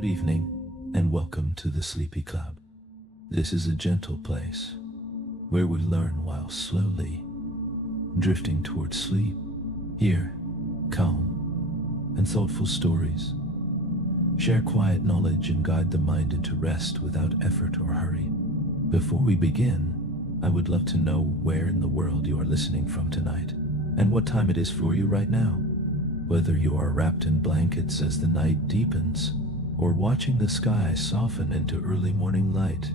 Good evening, and welcome to the Sleepy Club. This is a gentle place where we learn while slowly drifting towards sleep. Here, calm and thoughtful stories share quiet knowledge and guide the mind into rest without effort or hurry. Before we begin, I would love to know where in the world you are listening from tonight, and what time it is for you right now. Whether you are wrapped in blankets as the night deepens, or watching the sky soften into early morning light,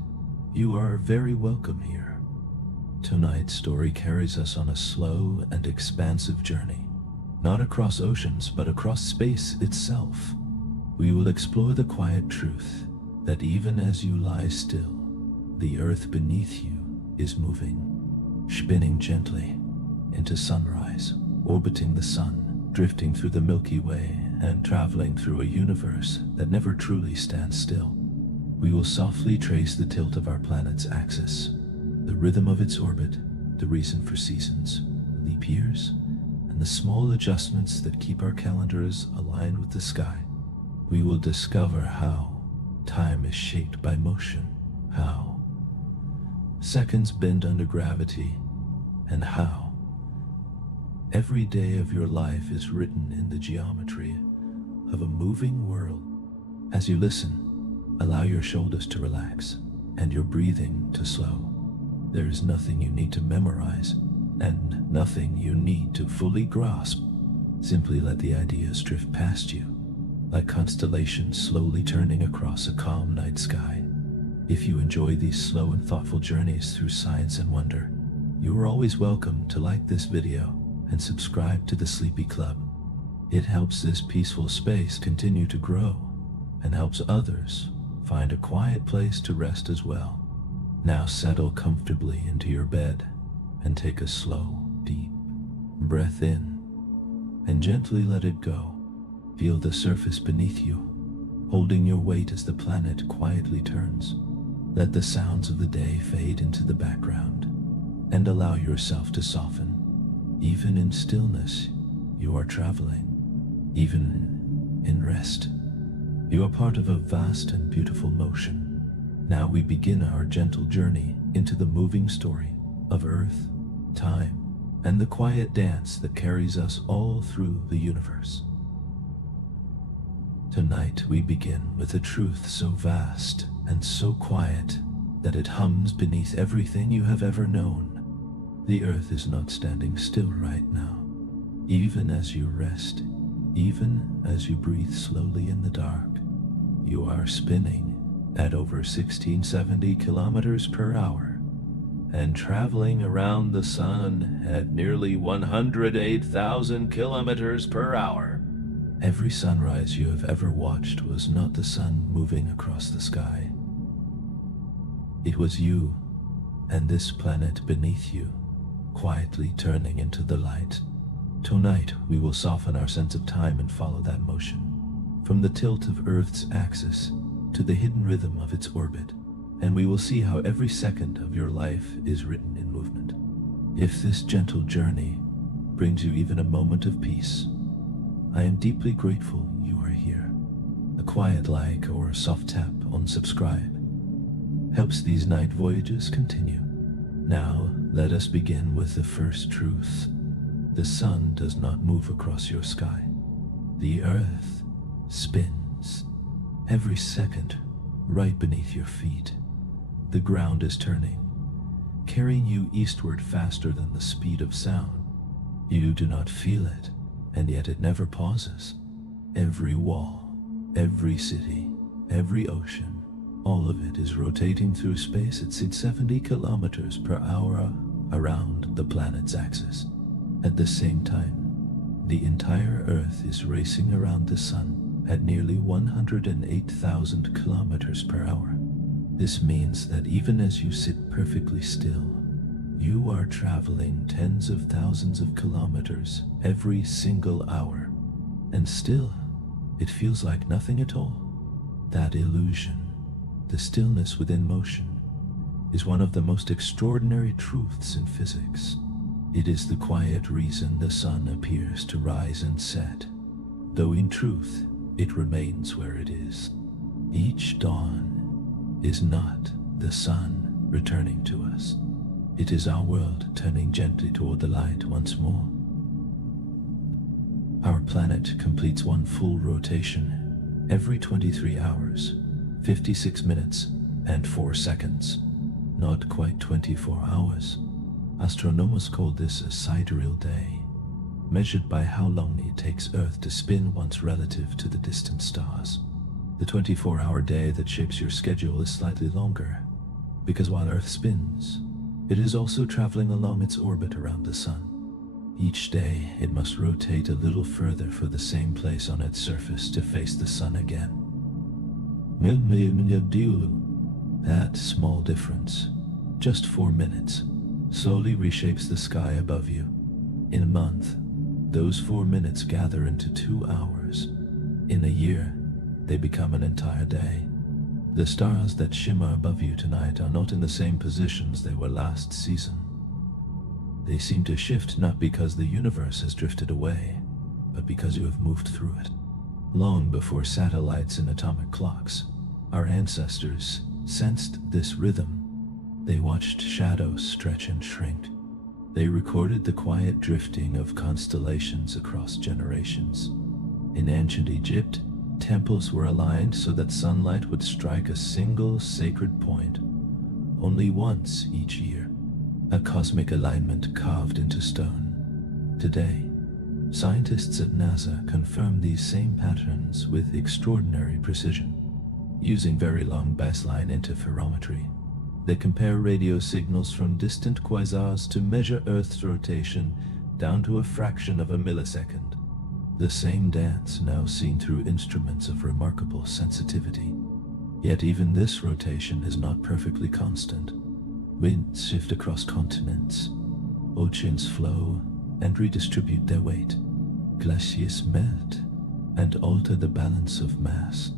you are very welcome here. Tonight's story carries us on a slow and expansive journey, not across oceans but across space itself. We will explore the quiet truth that even as you lie still, the earth beneath you is moving, spinning gently into sunrise, orbiting the sun, drifting through the Milky Way, and traveling through a universe that never truly stands still. We will softly trace the tilt of our planet's axis, the rhythm of its orbit, the reason for seasons, leap years, and the small adjustments that keep our calendars aligned with the sky. We will discover how time is shaped by motion, how seconds bend under gravity, and how every day of your life is written in the geometry of a moving world. As you listen, allow your shoulders to relax and your breathing to slow. There is nothing you need to memorize and nothing you need to fully grasp. Simply let the ideas drift past you, like constellations slowly turning across a calm night sky. If you enjoy these slow and thoughtful journeys through science and wonder, you are always welcome to like this video and subscribe to the Sleepy Club. It helps this peaceful space continue to grow and helps others find a quiet place to rest as well. Now settle comfortably into your bed and take a slow, deep breath in and gently let it go. Feel the surface beneath you, holding your weight as the planet quietly turns. Let the sounds of the day fade into the background and allow yourself to soften. Even in stillness, you are traveling. Even in rest, you are part of a vast and beautiful motion. Now we begin our gentle journey into the moving story of Earth, time, and the quiet dance that carries us all through the universe. Tonight we begin with a truth so vast and so quiet that it hums beneath everything you have ever known. The earth is not standing still right now. Even as you rest, even as you breathe slowly in the dark, you are spinning at over 1670 kilometers per hour and traveling around the sun at nearly 108,000 kilometers per hour. Every sunrise you have ever watched was not the sun moving across the sky. It was you and this planet beneath you, quietly turning into the light. Tonight, we will soften our sense of time and follow that motion, from the tilt of Earth's axis to the hidden rhythm of its orbit, and we will see how every second of your life is written in movement. If this gentle journey brings you even a moment of peace, I am deeply grateful you are here. A quiet like or soft tap on subscribe helps these night voyages continue. Now, let us begin with the first truth. The sun does not move across your sky. The earth spins every second right beneath your feet. The ground is turning, carrying you eastward faster than the speed of sound. You do not feel it, and yet it never pauses. Every wall, every city, every ocean, all of it is rotating through space at 70 kilometers per hour around the planet's axis. At the same time, the entire Earth is racing around the sun at nearly 108,000 kilometers per hour. This means that even as you sit perfectly still, you are traveling tens of thousands of kilometers every single hour, and still, it feels like nothing at all. That illusion, the stillness within motion, is one of the most extraordinary truths in physics. It is the quiet reason the sun appears to rise and set, though in truth, it remains where it is. Each dawn is not the sun returning to us. It is our world turning gently toward the light once more. Our planet completes one full rotation every 23 hours, 56 minutes, and 4 seconds. Not quite 24 hours. Astronomers call this a sidereal day, measured by how long it takes Earth to spin once relative to the distant stars. The 24-hour day that shapes your schedule is slightly longer, because while Earth spins, it is also traveling along its orbit around the Sun. Each day, it must rotate a little further for the same place on its surface to face the Sun again. That small difference, just 4 minutes, slowly reshapes the sky above you. In a month, those 4 minutes gather into 2 hours. In a year, they become an entire day. The stars that shimmer above you tonight are not in the same positions they were last season. They seem to shift not because the universe has drifted away, but because you have moved through it. Long before satellites and atomic clocks, our ancestors sensed this rhythm. They watched shadows stretch and shrink. They recorded the quiet drifting of constellations across generations. In ancient Egypt, temples were aligned so that sunlight would strike a single sacred point only once each year, a cosmic alignment carved into stone. Today, scientists at NASA confirm these same patterns with extraordinary precision. Using very long baseline interferometry, they compare radio signals from distant quasars to measure Earth's rotation down to a fraction of a millisecond. The same dance now seen through instruments of remarkable sensitivity. Yet even this rotation is not perfectly constant. Winds shift across continents. Oceans flow and redistribute their weight. Glaciers melt and alter the balance of mass.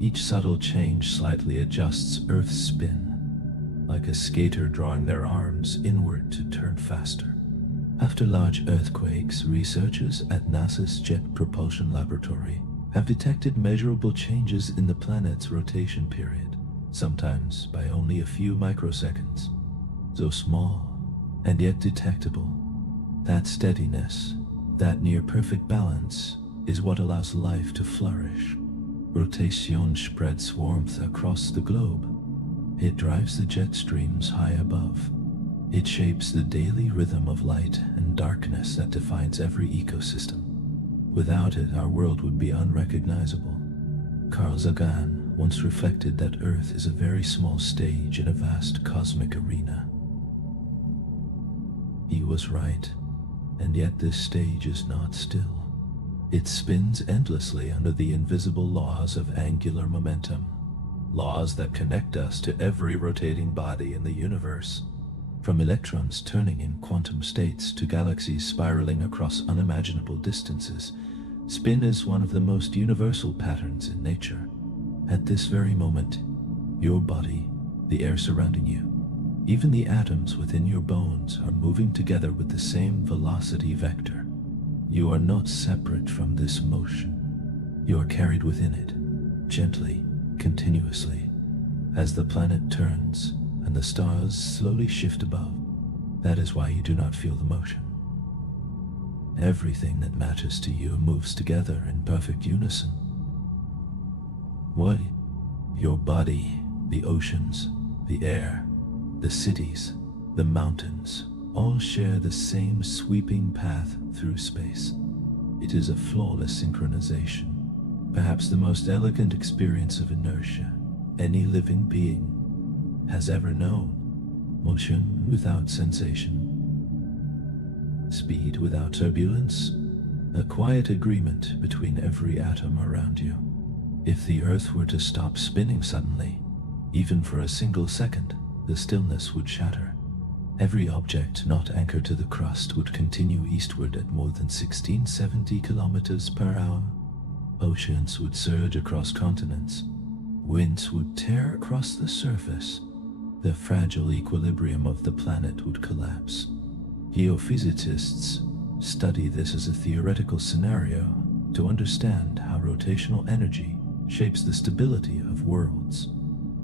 Each subtle change slightly adjusts Earth's spin, like a skater drawing their arms inward to turn faster. After large earthquakes, researchers at NASA's Jet Propulsion Laboratory have detected measurable changes in the planet's rotation period, sometimes by only a few microseconds. So small, and yet detectable. That steadiness, that near-perfect balance, is what allows life to flourish. Rotation spreads warmth across the globe. It drives the jet streams high above. It shapes the daily rhythm of light and darkness that defines every ecosystem. Without it, our world would be unrecognizable. Carl Sagan once reflected that Earth is a very small stage in a vast cosmic arena. He was right, and yet this stage is not still. It spins endlessly under the invisible laws of angular momentum, laws that connect us to every rotating body in the universe. From electrons turning in quantum states to galaxies spiraling across unimaginable distances, spin is one of the most universal patterns in nature. At this very moment, your body, the air surrounding you, even the atoms within your bones are moving together with the same velocity vector. You are not separate from this motion. You are carried within it, gently, continuously, as the planet turns and the stars slowly shift above. That is why you do not feel the motion. Everything that matters to you moves together in perfect unison. What? Your body, the oceans, the air, the cities, the mountains, all share the same sweeping path through space. It is a flawless synchronization, perhaps the most elegant experience of inertia any living being has ever known. Motion without sensation, speed without turbulence, a quiet agreement between every atom around you. If the Earth were to stop spinning suddenly, even for a single second, the stillness would shatter. Every object not anchored to the crust would continue eastward at more than 1670 kilometers per hour. Oceans would surge across continents. Winds would tear across the surface. The fragile equilibrium of the planet would collapse. Geophysicists study this as a theoretical scenario to understand how rotational energy shapes the stability of worlds.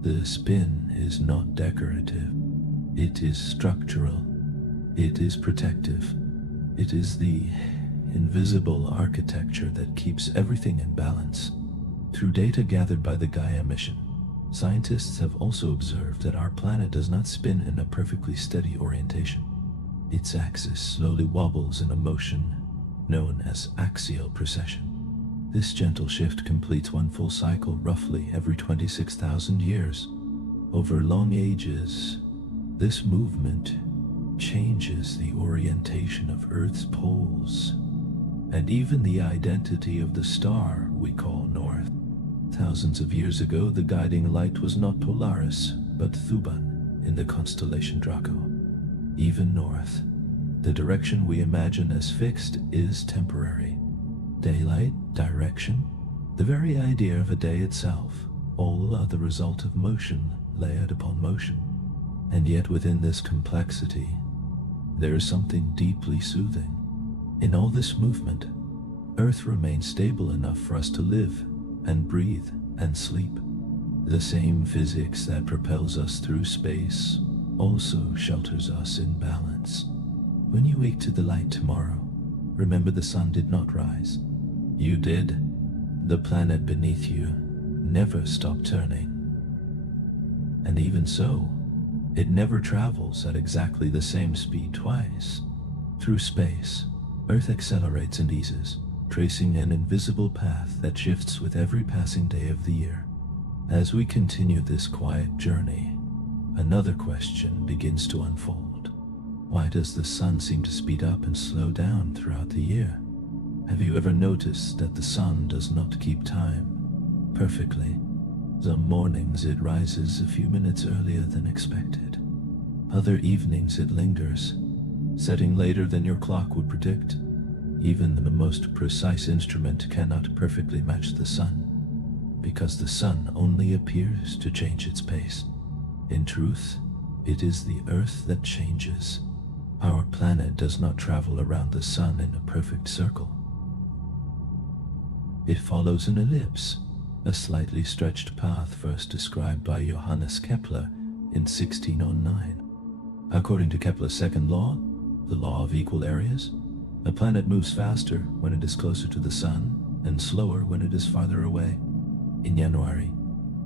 The spin is not decorative. It is structural. It is protective. It is the invisible architecture that keeps everything in balance. Through data gathered by the Gaia mission, scientists have also observed that our planet does not spin in a perfectly steady orientation. Its axis slowly wobbles in a motion known as axial precession. This gentle shift completes one full cycle roughly every 26,000 years. Over long ages, this movement changes the orientation of Earth's poles, and even the identity of the star we call North. Thousands of years ago, the guiding light was not Polaris, but Thuban in the constellation Draco. Even north, the direction we imagine as fixed is temporary. Daylight, direction, the very idea of a day itself, all are the result of motion layered upon motion. And yet within this complexity, there is something deeply soothing. In all this movement, Earth remains stable enough for us to live and breathe and sleep. The same physics that propels us through space also shelters us in balance. When you wake to the light tomorrow, remember the sun did not rise. You did. The planet beneath you never stopped turning. And even so, it never travels at exactly the same speed twice. Through space, Earth accelerates and eases, tracing an invisible path that shifts with every passing day of the year. As we continue this quiet journey, another question begins to unfold. Why does the sun seem to speed up and slow down throughout the year? Have you ever noticed that the sun does not keep time perfectly? Some mornings it rises a few minutes earlier than expected. Other evenings it lingers, setting later than your clock would predict. Even the most precise instrument cannot perfectly match the sun, because the sun only appears to change its pace. In truth, it is the Earth that changes. Our planet does not travel around the sun in a perfect circle. It follows an ellipse, a slightly stretched path first described by Johannes Kepler in 1609. According to Kepler's second law, the law of equal areas, a planet moves faster when it is closer to the sun and slower when it is farther away. In January,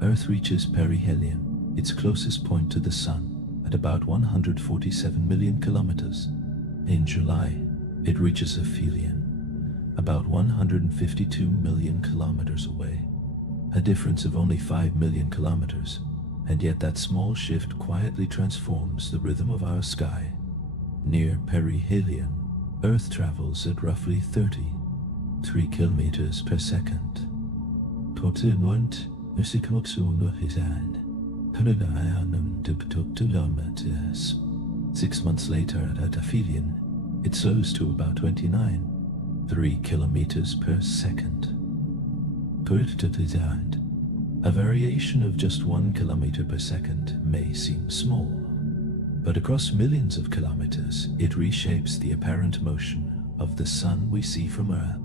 Earth reaches perihelion, its closest point to the sun, at about 147 million kilometers. In July, it reaches aphelion, about 152 million kilometers away. A difference of only 5 million kilometers, and yet that small shift quietly transforms the rhythm of our sky. Near perihelion, Earth travels at roughly 33 kilometers per second. 6 months later at aphelion, it slows to about 3 kilometers per second. A variation of just 1 kilometer per second may seem small, but across millions of kilometers, it reshapes the apparent motion of the sun we see from Earth.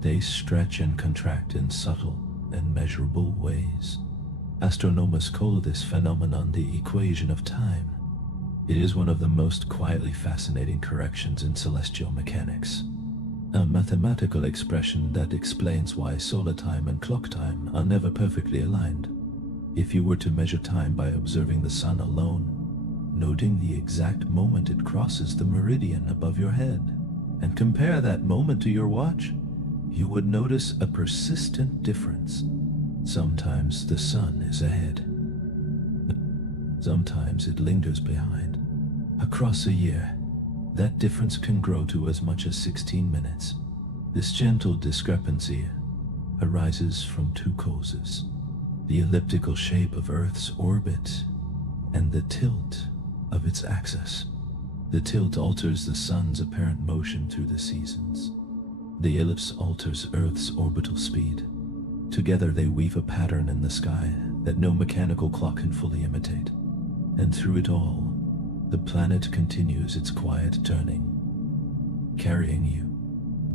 They stretch and contract in subtle and measurable ways. Astronomers call this phenomenon the equation of time. It is one of the most quietly fascinating corrections in celestial mechanics, a mathematical expression that explains why solar time and clock time are never perfectly aligned. If you were to measure time by observing the sun alone, noting the exact moment it crosses the meridian above your head, and compare that moment to your watch, you would notice a persistent difference. Sometimes the sun is ahead. Sometimes it lingers behind. Across a year, that difference can grow to as much as 16 minutes. This gentle discrepancy arises from two causes: the elliptical shape of Earth's orbit and the tilt of its axis. The tilt alters the sun's apparent motion through the seasons. The ellipse alters Earth's orbital speed. Together they weave a pattern in the sky that no mechanical clock can fully imitate. And through it all, the planet continues its quiet turning, carrying you,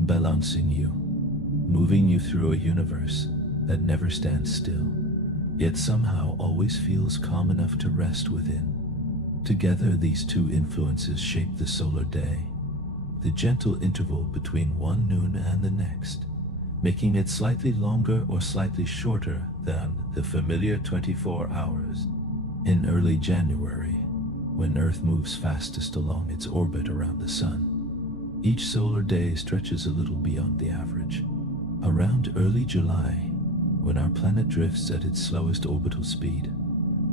balancing you, moving you through a universe that never stands still, yet somehow always feels calm enough to rest within. Together, these two influences shape the solar day, the gentle interval between one noon and the next, making it slightly longer or slightly shorter than the familiar 24 hours. In early January, when Earth moves fastest along its orbit around the Sun, each solar day stretches a little beyond the average. Around early July, when our planet drifts at its slowest orbital speed,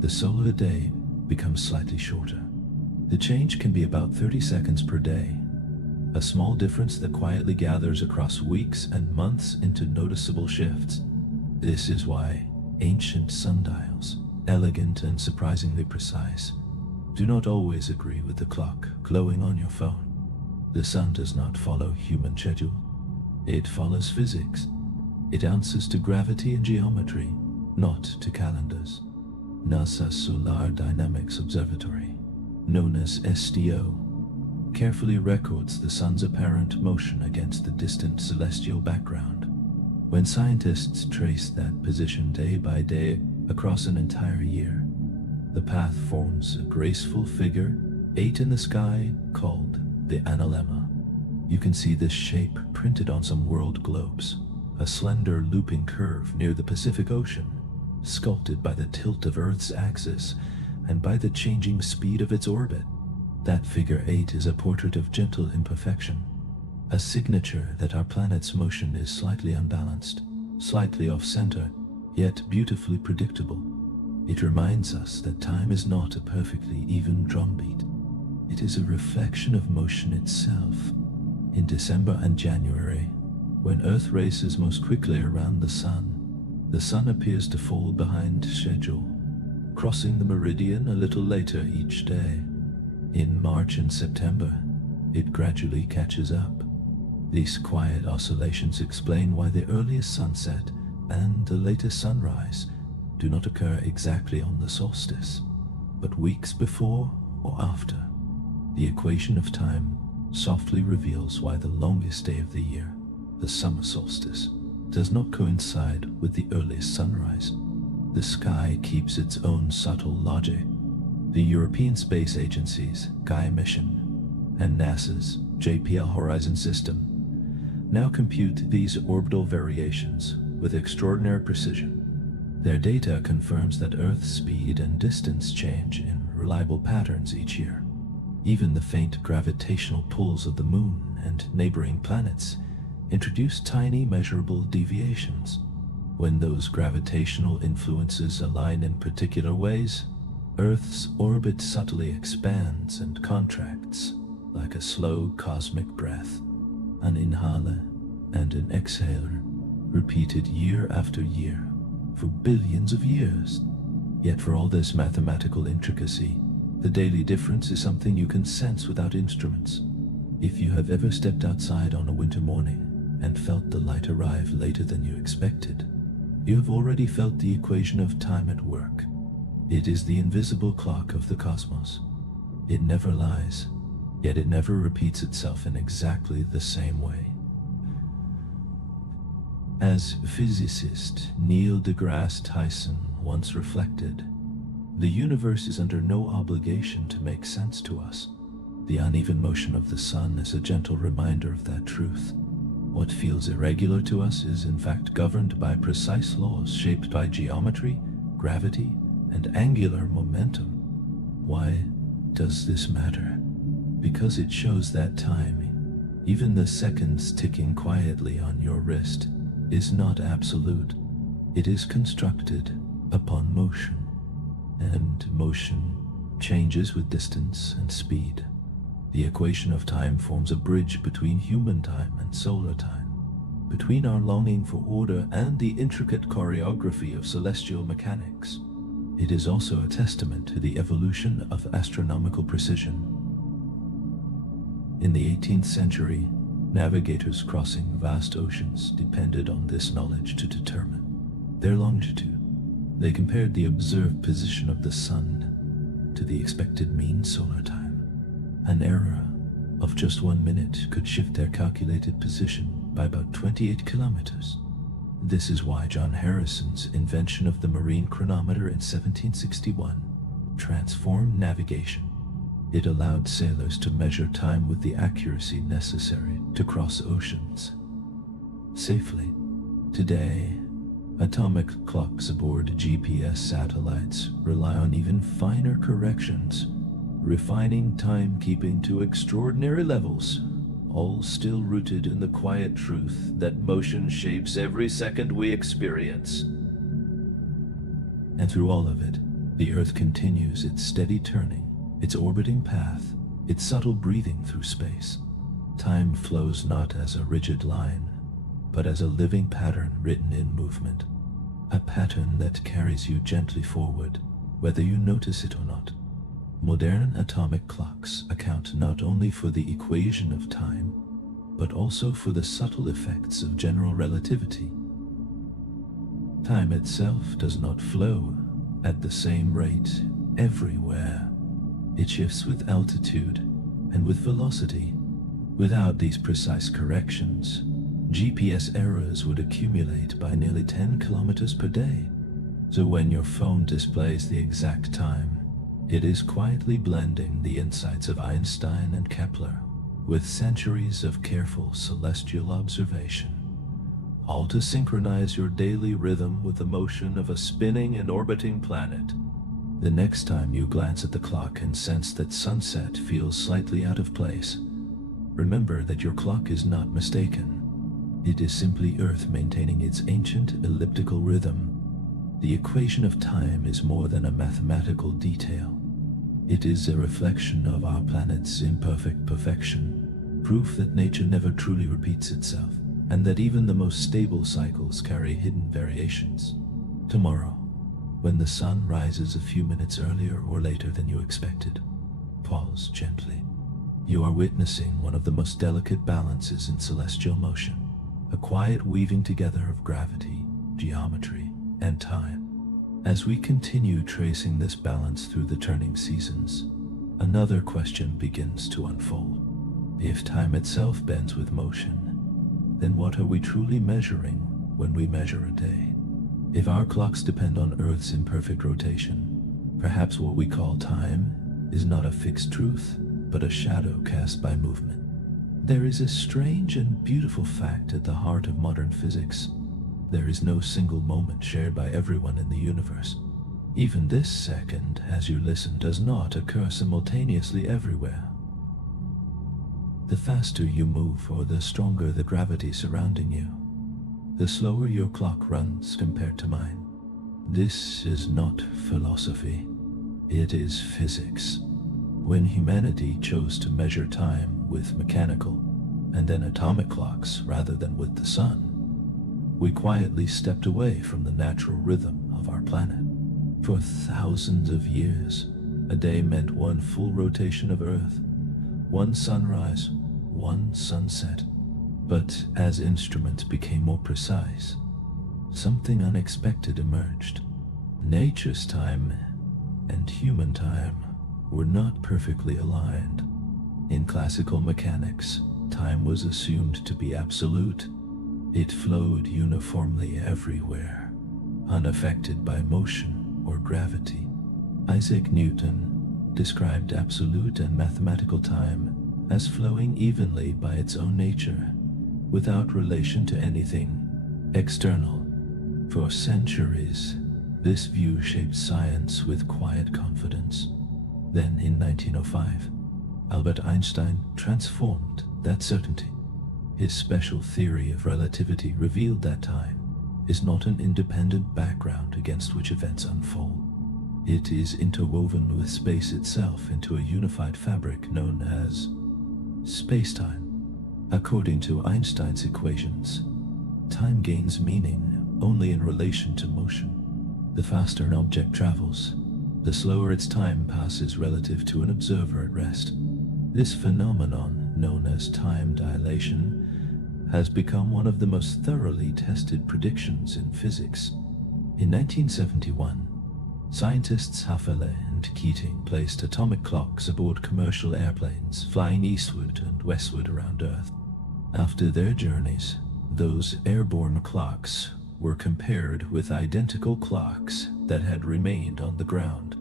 the solar day becomes slightly shorter. The change can be about 30 seconds per day, a small difference that quietly gathers across weeks and months into noticeable shifts. This is why ancient sundials, elegant and surprisingly precise, do not always agree with the clock glowing on your phone. The sun does not follow human schedule. It follows physics. It answers to gravity and geometry, not to calendars. NASA's Solar Dynamics Observatory, known as SDO, carefully records the sun's apparent motion against the distant celestial background. When scientists trace that position day by day across an entire year, the path forms a graceful figure, 8 in the sky, called the analemma. You can see this shape printed on some world globes, a slender looping curve near the Pacific Ocean, sculpted by the tilt of Earth's axis and by the changing speed of its orbit. That figure 8 is a portrait of gentle imperfection, a signature that our planet's motion is slightly unbalanced, slightly off-center, yet beautifully predictable. It reminds us that time is not a perfectly even drumbeat. It is a reflection of motion itself. In December and January, when Earth races most quickly around the Sun appears to fall behind schedule, crossing the meridian a little later each day. In March and September, it gradually catches up. These quiet oscillations explain why the earliest sunset and the latest sunrise do not occur exactly on the solstice, but weeks before or after. The equation of time softly reveals why the longest day of the year, the summer solstice, does not coincide with the earliest sunrise. The sky keeps its own subtle logic. The European Space Agency's Gaia mission and NASA's JPL Horizon system now compute these orbital variations with extraordinary precision. Their data confirms that Earth's speed and distance change in reliable patterns each year. Even the faint gravitational pulls of the Moon and neighboring planets introduce tiny measurable deviations. When those gravitational influences align in particular ways, Earth's orbit subtly expands and contracts like a slow cosmic breath, an inhaler and an exhaler, repeated year after year for billions of years. Yet for all this mathematical intricacy, the daily difference is something you can sense without instruments. If you have ever stepped outside on a winter morning and felt the light arrive later than you expected, you have already felt the equation of time at work. It is the invisible clock of the cosmos. It never lies, yet it never repeats itself in exactly the same way. As physicist Neil deGrasse Tyson once reflected, the universe is under no obligation to make sense to us. The uneven motion of the sun is a gentle reminder of that truth. What feels irregular to us is in fact governed by precise laws shaped by geometry, gravity, and angular momentum. Why does this matter? Because it shows that time, even the seconds ticking quietly on your wrist, is not absolute. It is constructed upon motion, and motion changes with distance and speed. The equation of time forms a bridge between human time and solar time, between our longing for order and the intricate choreography of celestial mechanics. It is also a testament to the evolution of astronomical precision. In the 18th century, navigators crossing vast oceans depended on this knowledge to determine their longitude. They compared the observed position of the sun to the expected mean solar time. An error of just 1 minute could shift their calculated position by about 28 kilometers. This is why John Harrison's invention of the marine chronometer in 1761 transformed navigation. It allowed sailors to measure time with the accuracy necessary to cross oceans safely. Today, atomic clocks aboard GPS satellites rely on even finer corrections, refining timekeeping to extraordinary levels, all still rooted in the quiet truth that motion shapes every second we experience. And through all of it, the Earth continues its steady turning, its orbiting path, its subtle breathing through space. Time flows not as a rigid line, but as a living pattern written in movement. A pattern that carries you gently forward, whether you notice it or not. Modern atomic clocks account not only for the equation of time, but also for the subtle effects of general relativity. Time itself does not flow at the same rate everywhere. It shifts with altitude and with velocity. Without these precise corrections, GPS errors would accumulate by nearly 10 kilometers per day. So when your phone displays the exact time, it is quietly blending the insights of Einstein and Kepler with centuries of careful celestial observation, all to synchronize your daily rhythm with the motion of a spinning and orbiting planet. The next time you glance at the clock and sense that sunset feels slightly out of place, remember that your clock is not mistaken. It is simply Earth maintaining its ancient elliptical rhythm. The equation of time is more than a mathematical detail. It is a reflection of our planet's imperfect perfection, proof that nature never truly repeats itself, and that even the most stable cycles carry hidden variations. Tomorrow, when the sun rises a few minutes earlier or later than you expected, pause gently. You are witnessing one of the most delicate balances in celestial motion. A quiet weaving together of gravity, geometry, and time. As we continue tracing this balance through the turning seasons, another question begins to unfold. If time itself bends with motion, then what are we truly measuring when we measure a day? If our clocks depend on Earth's imperfect rotation, perhaps what we call time is not a fixed truth, but a shadow cast by movement. There is a strange and beautiful fact at the heart of modern physics. There is no single moment shared by everyone in the universe. Even this second, as you listen, does not occur simultaneously everywhere. The faster you move, or the stronger the gravity surrounding you, the slower your clock runs compared to mine. This is not philosophy. It is physics. When humanity chose to measure time with mechanical and then atomic clocks rather than with the sun, we quietly stepped away from the natural rhythm of our planet. For thousands of years, a day meant one full rotation of Earth, one sunrise, one sunset. But as instruments became more precise, something unexpected emerged. Nature's time and human time were not perfectly aligned. In classical mechanics, time was assumed to be absolute. It flowed uniformly everywhere, unaffected by motion or gravity. Isaac Newton described absolute and mathematical time as flowing evenly by its own nature, without relation to anything external. For centuries, this view shaped science with quiet confidence. Then, in 1905, Albert Einstein transformed that certainty. His special theory of relativity revealed that time is not an independent background against which events unfold. It is interwoven with space itself into a unified fabric known as space-time. According to Einstein's equations, time gains meaning only in relation to motion. The faster an object travels, the slower its time passes relative to an observer at rest. This phenomenon, known as time dilation, has become one of the most thoroughly tested predictions in physics. In 1971, scientists Haffele and Keating placed atomic clocks aboard commercial airplanes flying eastward and westward around Earth. After their journeys, those airborne clocks were compared with identical clocks that had remained on the ground.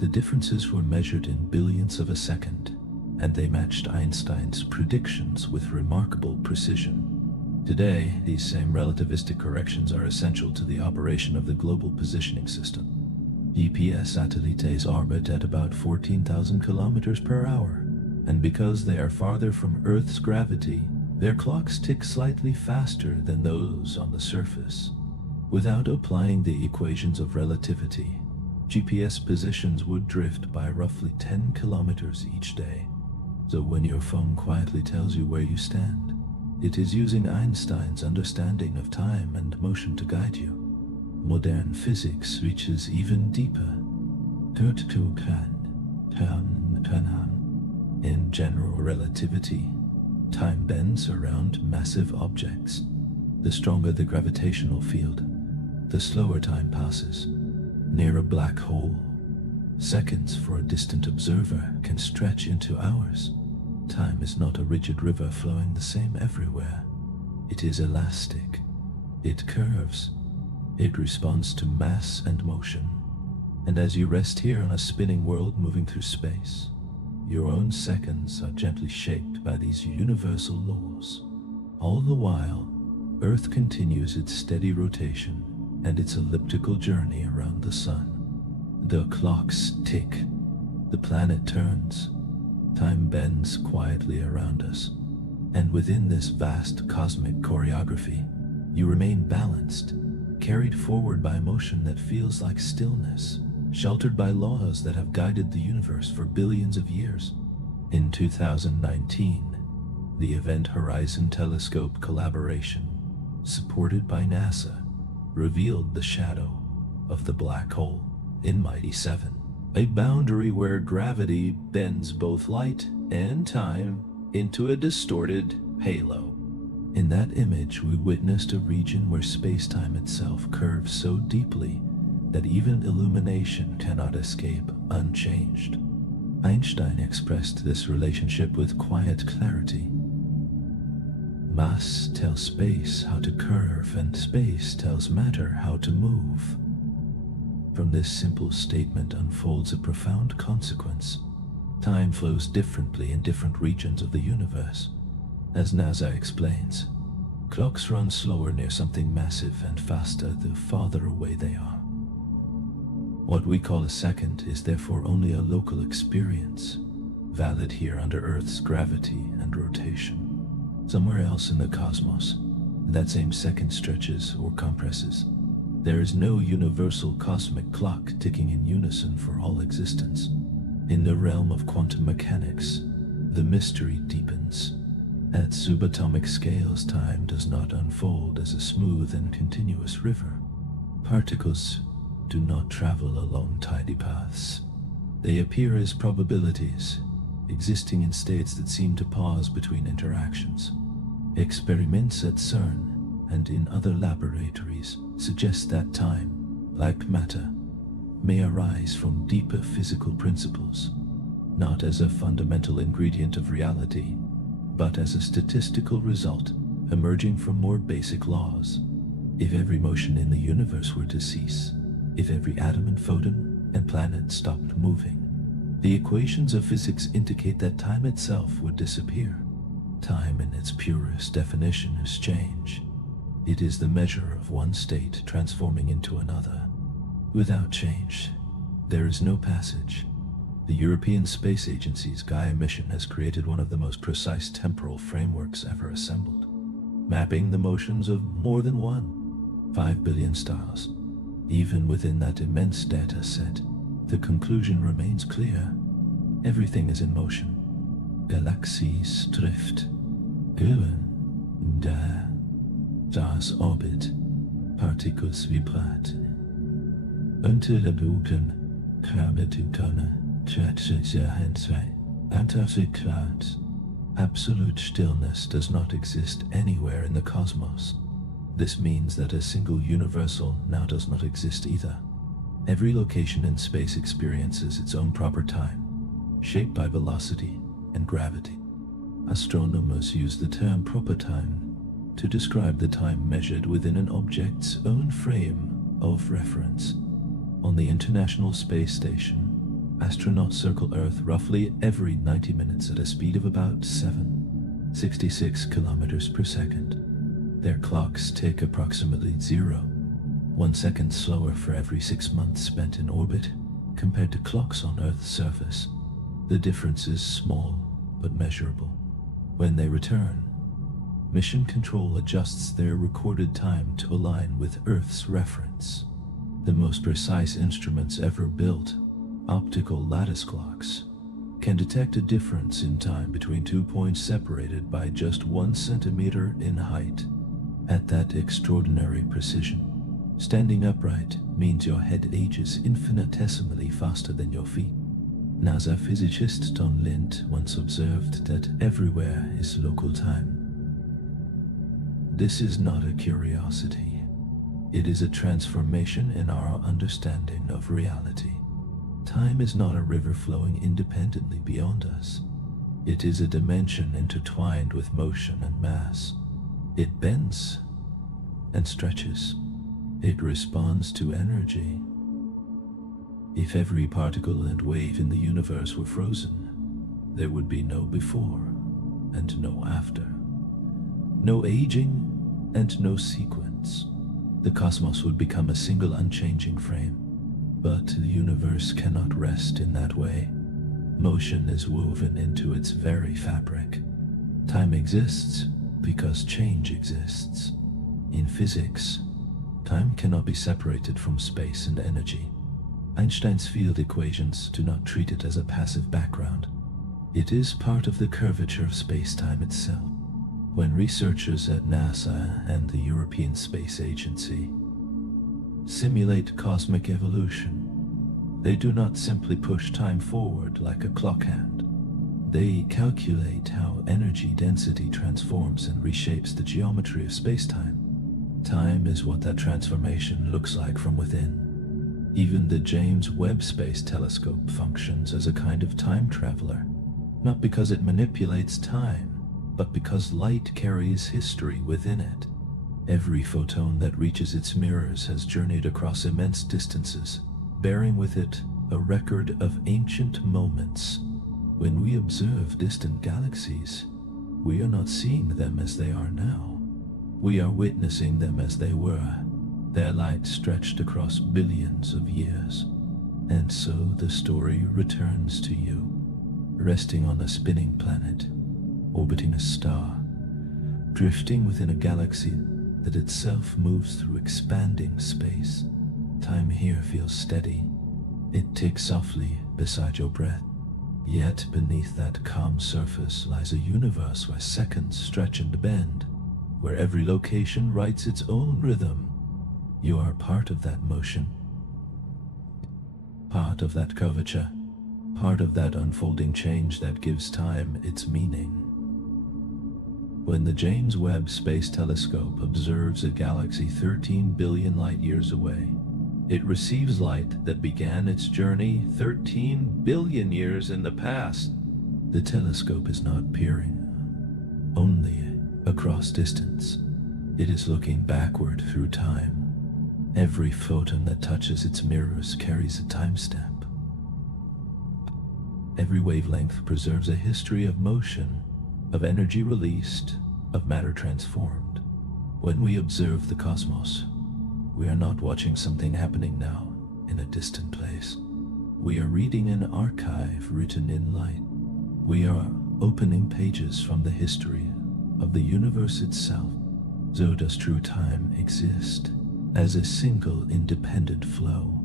The differences were measured in billionths of a second, and they matched Einstein's predictions with remarkable precision. Today, these same relativistic corrections are essential to the operation of the global positioning system. GPS satellites orbit at about 14,000 kilometers per hour, and because they are farther from Earth's gravity, their clocks tick slightly faster than those on the surface. Without applying the equations of relativity, GPS positions would drift by roughly 10 kilometers each day. So when your phone quietly tells you where you stand, it is using Einstein's understanding of time and motion to guide you. Modern physics reaches even deeper. In general relativity, time bends around massive objects. The stronger the gravitational field, the slower time passes. Near a black hole, seconds for a distant observer can stretch into hours. Time is not a rigid river flowing the same everywhere. It is elastic. It curves. It responds to mass and motion. And as you rest here on a spinning world moving through space, your own seconds are gently shaped by these universal laws. All the while, Earth continues its steady rotation and its elliptical journey around the sun. The clocks tick. The planet turns. Time bends quietly around us. And within this vast cosmic choreography, you remain balanced, carried forward by motion that feels like stillness, sheltered by laws that have guided the universe for billions of years. In 2019, the Event Horizon Telescope collaboration, supported by NASA, revealed the shadow of the black hole in Mighty 7, a boundary where gravity bends both light and time into a distorted halo. In that image, we witnessed a region where space-time itself curves so deeply that even illumination cannot escape unchanged. Einstein expressed this relationship with quiet clarity. Mass tells space how to curve, and space tells matter how to move. From this simple statement unfolds a profound consequence. Time flows differently in different regions of the universe. As NASA explains, clocks run slower near something massive and faster the farther away they are. What we call a second is therefore only a local experience, valid here under Earth's gravity and rotation. Somewhere else in the cosmos, that same second stretches or compresses. There is no universal cosmic clock ticking in unison for all existence. In the realm of quantum mechanics, the mystery deepens. At subatomic scales, time does not unfold as a smooth and continuous river. Particles do not travel along tidy paths. They appear as probabilities, existing in states that seem to pause between interactions. Experiments at CERN and in other laboratories suggest that time, like matter, may arise from deeper physical principles, not as a fundamental ingredient of reality, but as a statistical result emerging from more basic laws. If every motion in the universe were to cease, if every atom and photon and planet stopped moving, the equations of physics indicate that time itself would disappear. Time in its purest definition is change. It is the measure of one state transforming into another. Without change, there is no passage. The European Space Agency's Gaia mission has created one of the most precise temporal frameworks ever assembled, mapping the motions of more than 5 billion stars. Even within that immense data set, the conclusion remains clear. Everything is in motion. Galaxies drift, gehen, das Orbit, Particles vibrate. Unter der Boden, Gravitätstonne, Antarctic. Absolute stillness does not exist anywhere in the cosmos. This means that a single universal now does not exist either. Every location in space experiences its own proper time, shaped by velocity and gravity. Astronomers use the term proper time to describe the time measured within an object's own frame of reference. On the International Space Station, astronauts circle Earth roughly every 90 minutes at a speed of about 766 kilometers per second. Their clocks tick approximately 1 second slower for every 6 months spent in orbit compared to clocks on Earth's surface. The difference is small but measurable. When they return, Mission Control adjusts their recorded time to align with Earth's reference. The most precise instruments ever built, optical lattice clocks, can detect a difference in time between 2 points separated by just 1 centimeter in height. At that extraordinary precision, standing upright means your head ages infinitesimally faster than your feet. NASA physicist Don Lind once observed that everywhere is local time. This is not a curiosity. It is a transformation in our understanding of reality. Time is not a river flowing independently beyond us. It is a dimension intertwined with motion and mass. It bends and stretches. It responds to energy. If every particle and wave in the universe were frozen, there would be no before and no after. No aging and no sequence. The cosmos would become a single unchanging frame. But the universe cannot rest in that way. Motion is woven into its very fabric. Time exists because change exists. In physics, time cannot be separated from space and energy. Einstein's field equations do not treat it as a passive background. It is part of the curvature of space-time itself. When researchers at NASA and the European Space Agency simulate cosmic evolution, they do not simply push time forward like a clock hand. They calculate how energy density transforms and reshapes the geometry of space-time. Time is what that transformation looks like from within. Even the James Webb Space Telescope functions as a kind of time traveler, not because it manipulates time, but because light carries history within it. Every photon that reaches its mirrors has journeyed across immense distances, bearing with it a record of ancient moments. When we observe distant galaxies, we are not seeing them as they are now. We are witnessing them as they were, their light stretched across billions of years. And so the story returns to you, resting on a spinning planet, orbiting a star, drifting within a galaxy that itself moves through expanding space. Time here feels steady. It ticks softly beside your breath. Yet beneath that calm surface lies a universe where seconds stretch and bend, where every location writes its own rhythm. You are part of that motion, part of that curvature, part of that unfolding change that gives time its meaning. When the James Webb Space Telescope observes a galaxy 13 billion light-years away, it receives light that began its journey 13 billion years in the past. The telescope is not peering only across distance. It is looking backward through time. Every photon that touches its mirrors carries a timestamp. Every wavelength preserves a history of motion, of energy released, of matter transformed. When we observe the cosmos, we are not watching something happening now in a distant place. We are reading an archive written in light. We are opening pages from the history of the universe itself. So does true time exist as a single independent flow?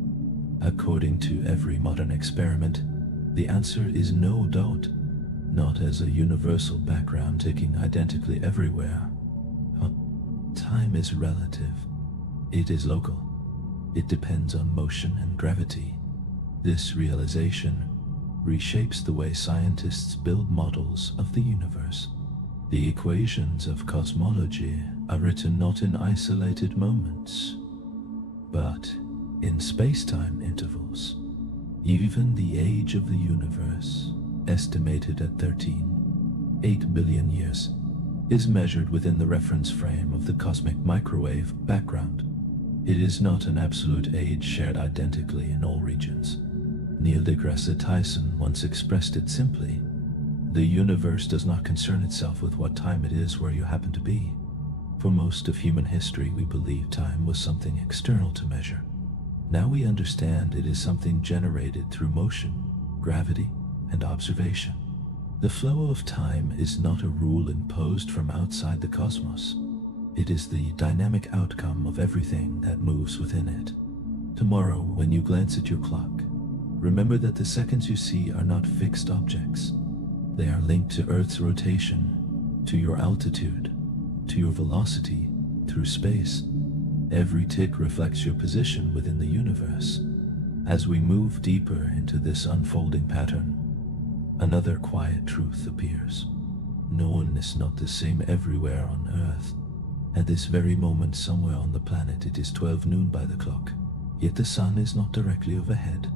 According to every modern experiment, the answer is no doubt. Not as a universal background ticking identically everywhere. Time is relative. It is local. It depends on motion and gravity. This realization reshapes the way scientists build models of the universe. The equations of cosmology are written not in isolated moments, but in space-time intervals. Even the age of the universe, estimated at 13.8 billion years, is measured within the reference frame of the cosmic microwave background. It is not an absolute age shared identically in all regions. Neil deGrasse Tyson once expressed it simply: the universe does not concern itself with what time it is where you happen to be. For most of human history, we believed time was something external to measure. Now we understand it is something generated through motion, gravity, and observation. The flow of time is not a rule imposed from outside the cosmos. It is the dynamic outcome of everything that moves within it. Tomorrow, when you glance at your clock, remember that the seconds you see are not fixed objects. They are linked to Earth's rotation, to your altitude, to your velocity through space. Every tick reflects your position within the universe. As we move deeper into this unfolding pattern, another quiet truth appears. No one is not the same everywhere on Earth. At this very moment, somewhere on the planet, it is 12 noon by the clock, yet the sun is not directly overhead.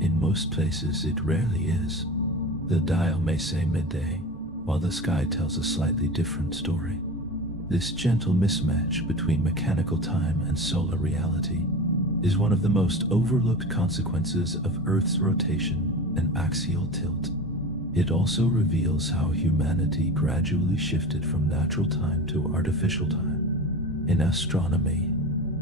In most places, it rarely is. The dial may say midday, while the sky tells a slightly different story. This gentle mismatch between mechanical time and solar reality is one of the most overlooked consequences of Earth's rotation and axial tilt. It also reveals how humanity gradually shifted from natural time to artificial time. In astronomy,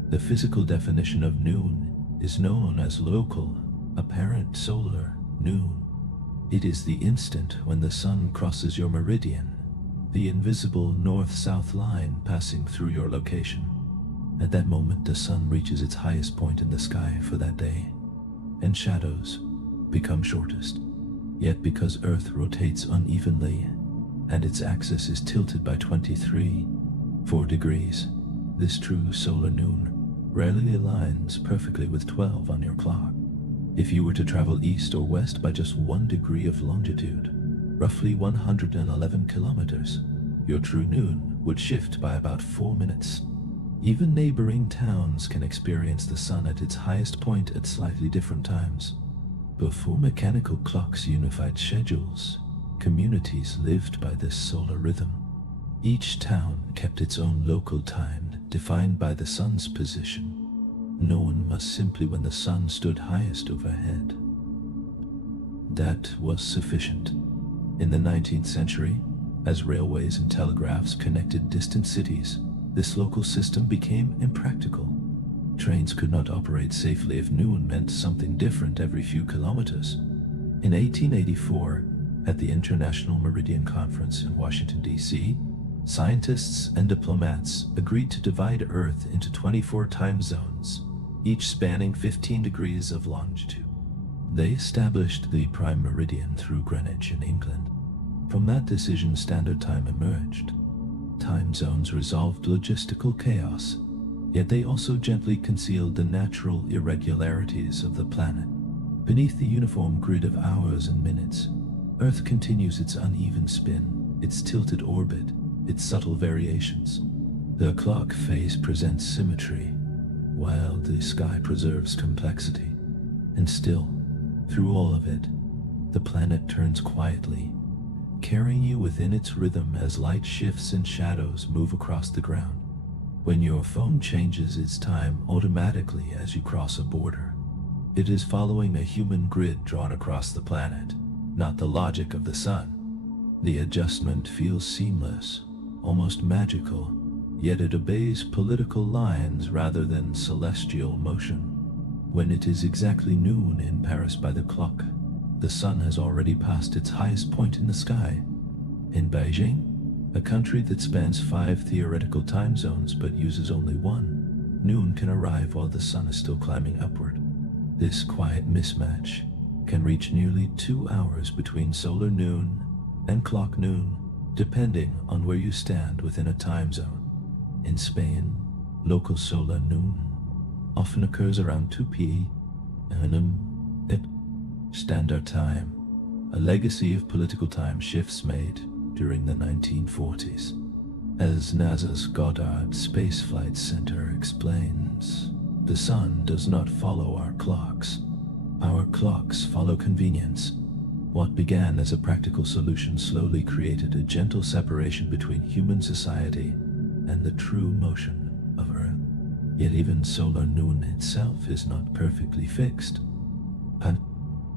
the physical definition of noon is known as local, apparent solar noon. It is the instant when the sun crosses your meridian, the invisible north-south line passing through your location. At that moment, the sun reaches its highest point in the sky for that day, and shadows become shortest. Yet because Earth rotates unevenly, and its axis is tilted by 23.4 degrees, this true solar noon rarely aligns perfectly with 12 on your clock. If you were to travel east or west by just 1 degree of longitude, roughly 111 kilometers, your true noon would shift by about 4 minutes. Even neighboring towns can experience the sun at its highest point at slightly different times. Before mechanical clocks unified schedules, communities lived by this solar rhythm. Each town kept its own local time, defined by the sun's position. No one must simply when the sun stood highest overhead. That was sufficient. In the 19th century, as railways and telegraphs connected distant cities, this local system became impractical. Trains could not operate safely if noon meant something different every few kilometers. In 1884, at the International Meridian Conference in Washington, D.C., scientists and diplomats agreed to divide Earth into 24 time zones, each spanning 15 degrees of longitude. They established the prime meridian through Greenwich in England. From that decision, standard time emerged. Time zones resolved logistical chaos, yet they also gently concealed the natural irregularities of the planet. Beneath the uniform grid of hours and minutes, Earth continues its uneven spin, its tilted orbit, its subtle variations. The clock face presents symmetry, while the sky preserves complexity. And still, through all of it, the planet turns quietly, carrying you within its rhythm as light shifts and shadows move across the ground. When your phone changes its time automatically as you cross a border, it is following a human grid drawn across the planet, not the logic of the sun. The adjustment feels seamless, almost magical, yet it obeys political lines rather than celestial motion. When it is exactly noon in Paris by the clock, the sun has already passed its highest point in the sky. In Beijing, a country that spans 5 theoretical time zones but uses only one, noon can arrive while the sun is still climbing upward. This quiet mismatch can reach nearly 2 hours between solar noon and clock noon, depending on where you stand within a time zone. In Spain, local solar noon often occurs around 2 p.m. Standard Time, a legacy of political time shifts made during the 1940s. As NASA's Goddard Space Flight Center explains, the sun does not follow our clocks. Our clocks follow convenience. What began as a practical solution slowly created a gentle separation between human society and the true motion of Earth. Yet even solar noon itself is not perfectly fixed. And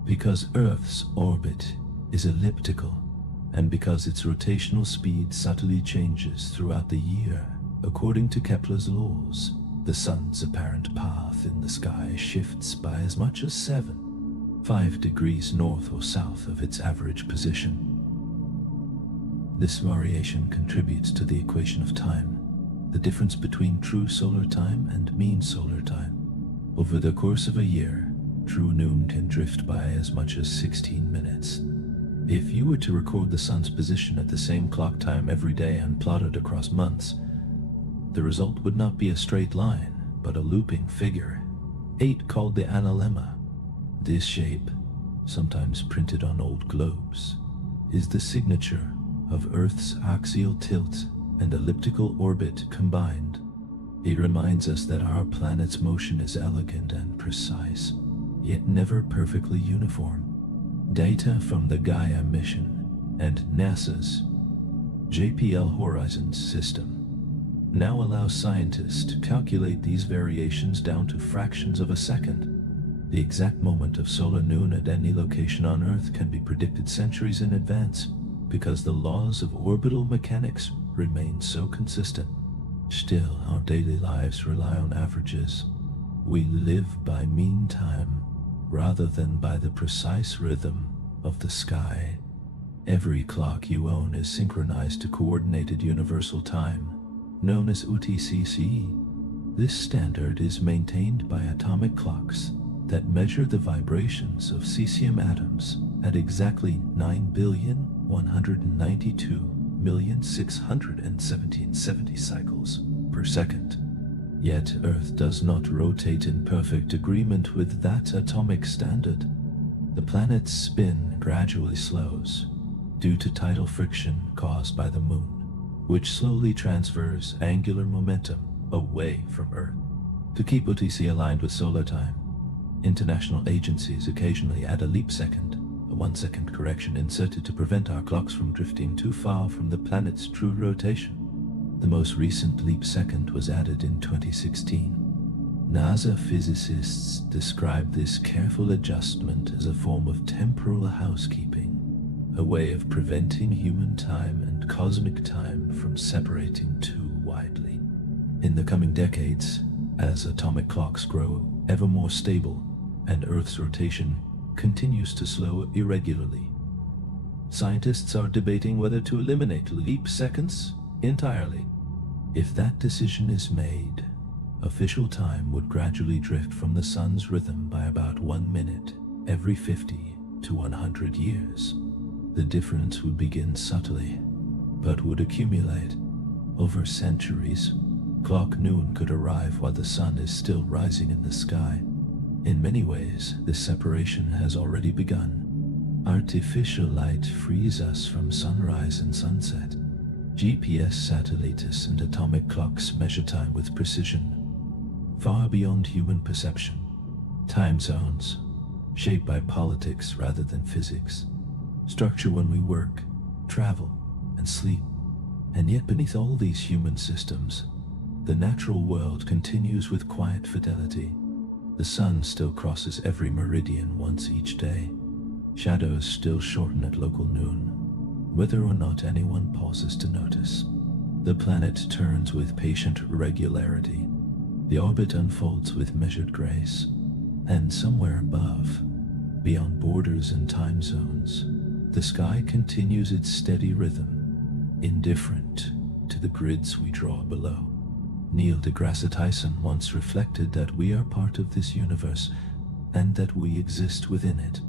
because Earth's orbit is elliptical, and because its rotational speed subtly changes throughout the year, according to Kepler's laws, the sun's apparent path in the sky shifts by as much as 5 degrees north or south of its average position. This variation contributes to the equation of time, the difference between true solar time and mean solar time. Over the course of a year, true noon can drift by as much as 16 minutes. If you were to record the sun's position at the same clock time every day and plot it across months, the result would not be a straight line, but a looping figure, 8 called the analemma. This shape, sometimes printed on old globes, is the signature of Earth's axial tilt and elliptical orbit combined. It reminds us that our planet's motion is elegant and precise, yet never perfectly uniform. Data from the Gaia mission and NASA's JPL Horizons system now allows scientists to calculate these variations down to fractions of a second. The exact moment of solar noon at any location on Earth can be predicted centuries in advance because the laws of orbital mechanics remain so consistent. Still, our daily lives rely on averages. We live by mean time rather than by the precise rhythm of the sky. Every clock you own is synchronized to Coordinated Universal Time, known as UTCC. This standard is maintained by atomic clocks that measure the vibrations of cesium atoms at exactly 9,192,617,70 cycles per second. Yet Earth does not rotate in perfect agreement with that atomic standard. The planet's spin gradually slows due to tidal friction caused by the moon, which slowly transfers angular momentum away from Earth. To keep UTC aligned with solar time, international agencies occasionally add a leap second, a 1-second correction inserted to prevent our clocks from drifting too far from the planet's true rotation. The most recent leap second was added in 2016. NASA physicists describe this careful adjustment as a form of temporal housekeeping, a way of preventing human time and cosmic time from separating too widely. In the coming decades, as atomic clocks grow ever more stable and Earth's rotation continues to slow irregularly, scientists are debating whether to eliminate leap seconds entirely. If that decision is made, official time would gradually drift from the sun's rhythm by about 1 minute every 50 to 100 years. The difference would begin subtly, but would accumulate over centuries. Clock noon could arrive while the sun is still rising in the sky. In many ways, this separation has already begun. Artificial light frees us from sunrise and sunset. GPS satellites and atomic clocks measure time with precision, far beyond human perception. Time zones, shaped by politics rather than physics, structure when we work, travel, and sleep. And yet beneath all these human systems, the natural world continues with quiet fidelity. The sun still crosses every meridian once each day. Shadows still shorten at local noon, whether or not anyone pauses to notice. The planet turns with patient regularity. The orbit unfolds with measured grace. And somewhere above, beyond borders and time zones, the sky continues its steady rhythm, indifferent to the grids we draw below. Neil deGrasse Tyson once reflected that we are part of this universe and that we exist within it.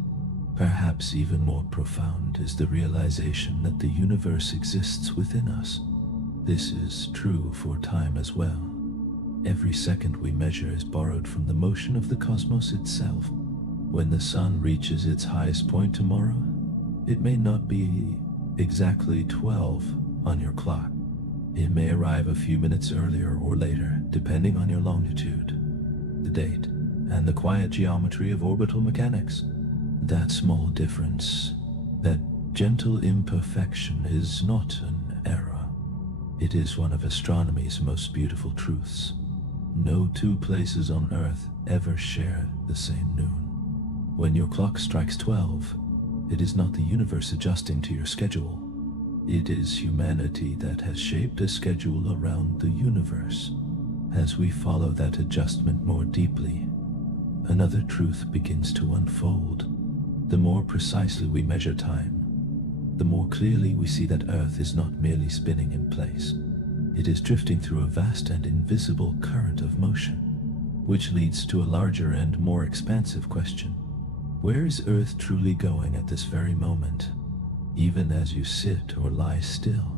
Perhaps even more profound is the realization that the universe exists within us. This is true for time as well. Every second we measure is borrowed from the motion of the cosmos itself. When the sun reaches its highest point tomorrow, it may not be exactly 12 on your clock. It may arrive a few minutes earlier or later, depending on your longitude, the date, and the quiet geometry of orbital mechanics. That small difference That gentle imperfection is not an error. It is one of astronomy's most beautiful truths. No two places on Earth ever share the same noon. When your clock strikes 12, it is not the universe adjusting to your schedule. It is humanity that has shaped a schedule around the universe. As we follow that adjustment more deeply, another truth begins to unfold. The more precisely we measure time, the more clearly we see that Earth is not merely spinning in place. It is drifting through a vast and invisible current of motion, which leads to a larger and more expansive question. Where is Earth truly going at this very moment? Even as you sit or lie still,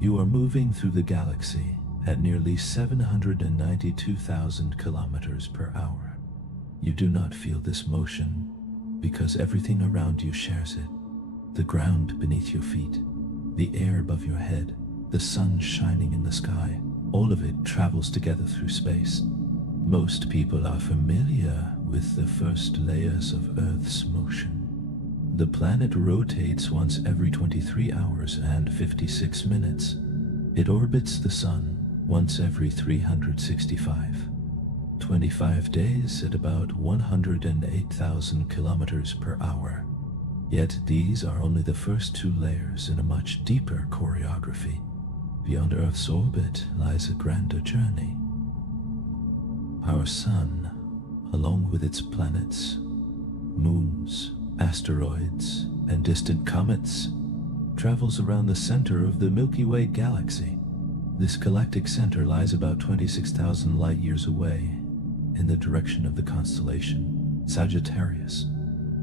you are moving through the galaxy at nearly 792,000 kilometers per hour. You do not feel this motion because everything around you shares it. The ground beneath your feet, the air above your head, the sun shining in the sky, all of it travels together through space. Most people are familiar with the first layers of Earth's motion. The planet rotates once every 23 hours and 56 minutes. It orbits the sun once every 365. 25 days at about 108,000 kilometers per hour. Yet these are only the first two layers in a much deeper choreography. Beyond Earth's orbit lies a grander journey. Our sun, along with its planets, moons, asteroids, and distant comets, travels around the center of the Milky Way galaxy. This galactic center lies about 26,000 light-years away, in the direction of the constellation Sagittarius.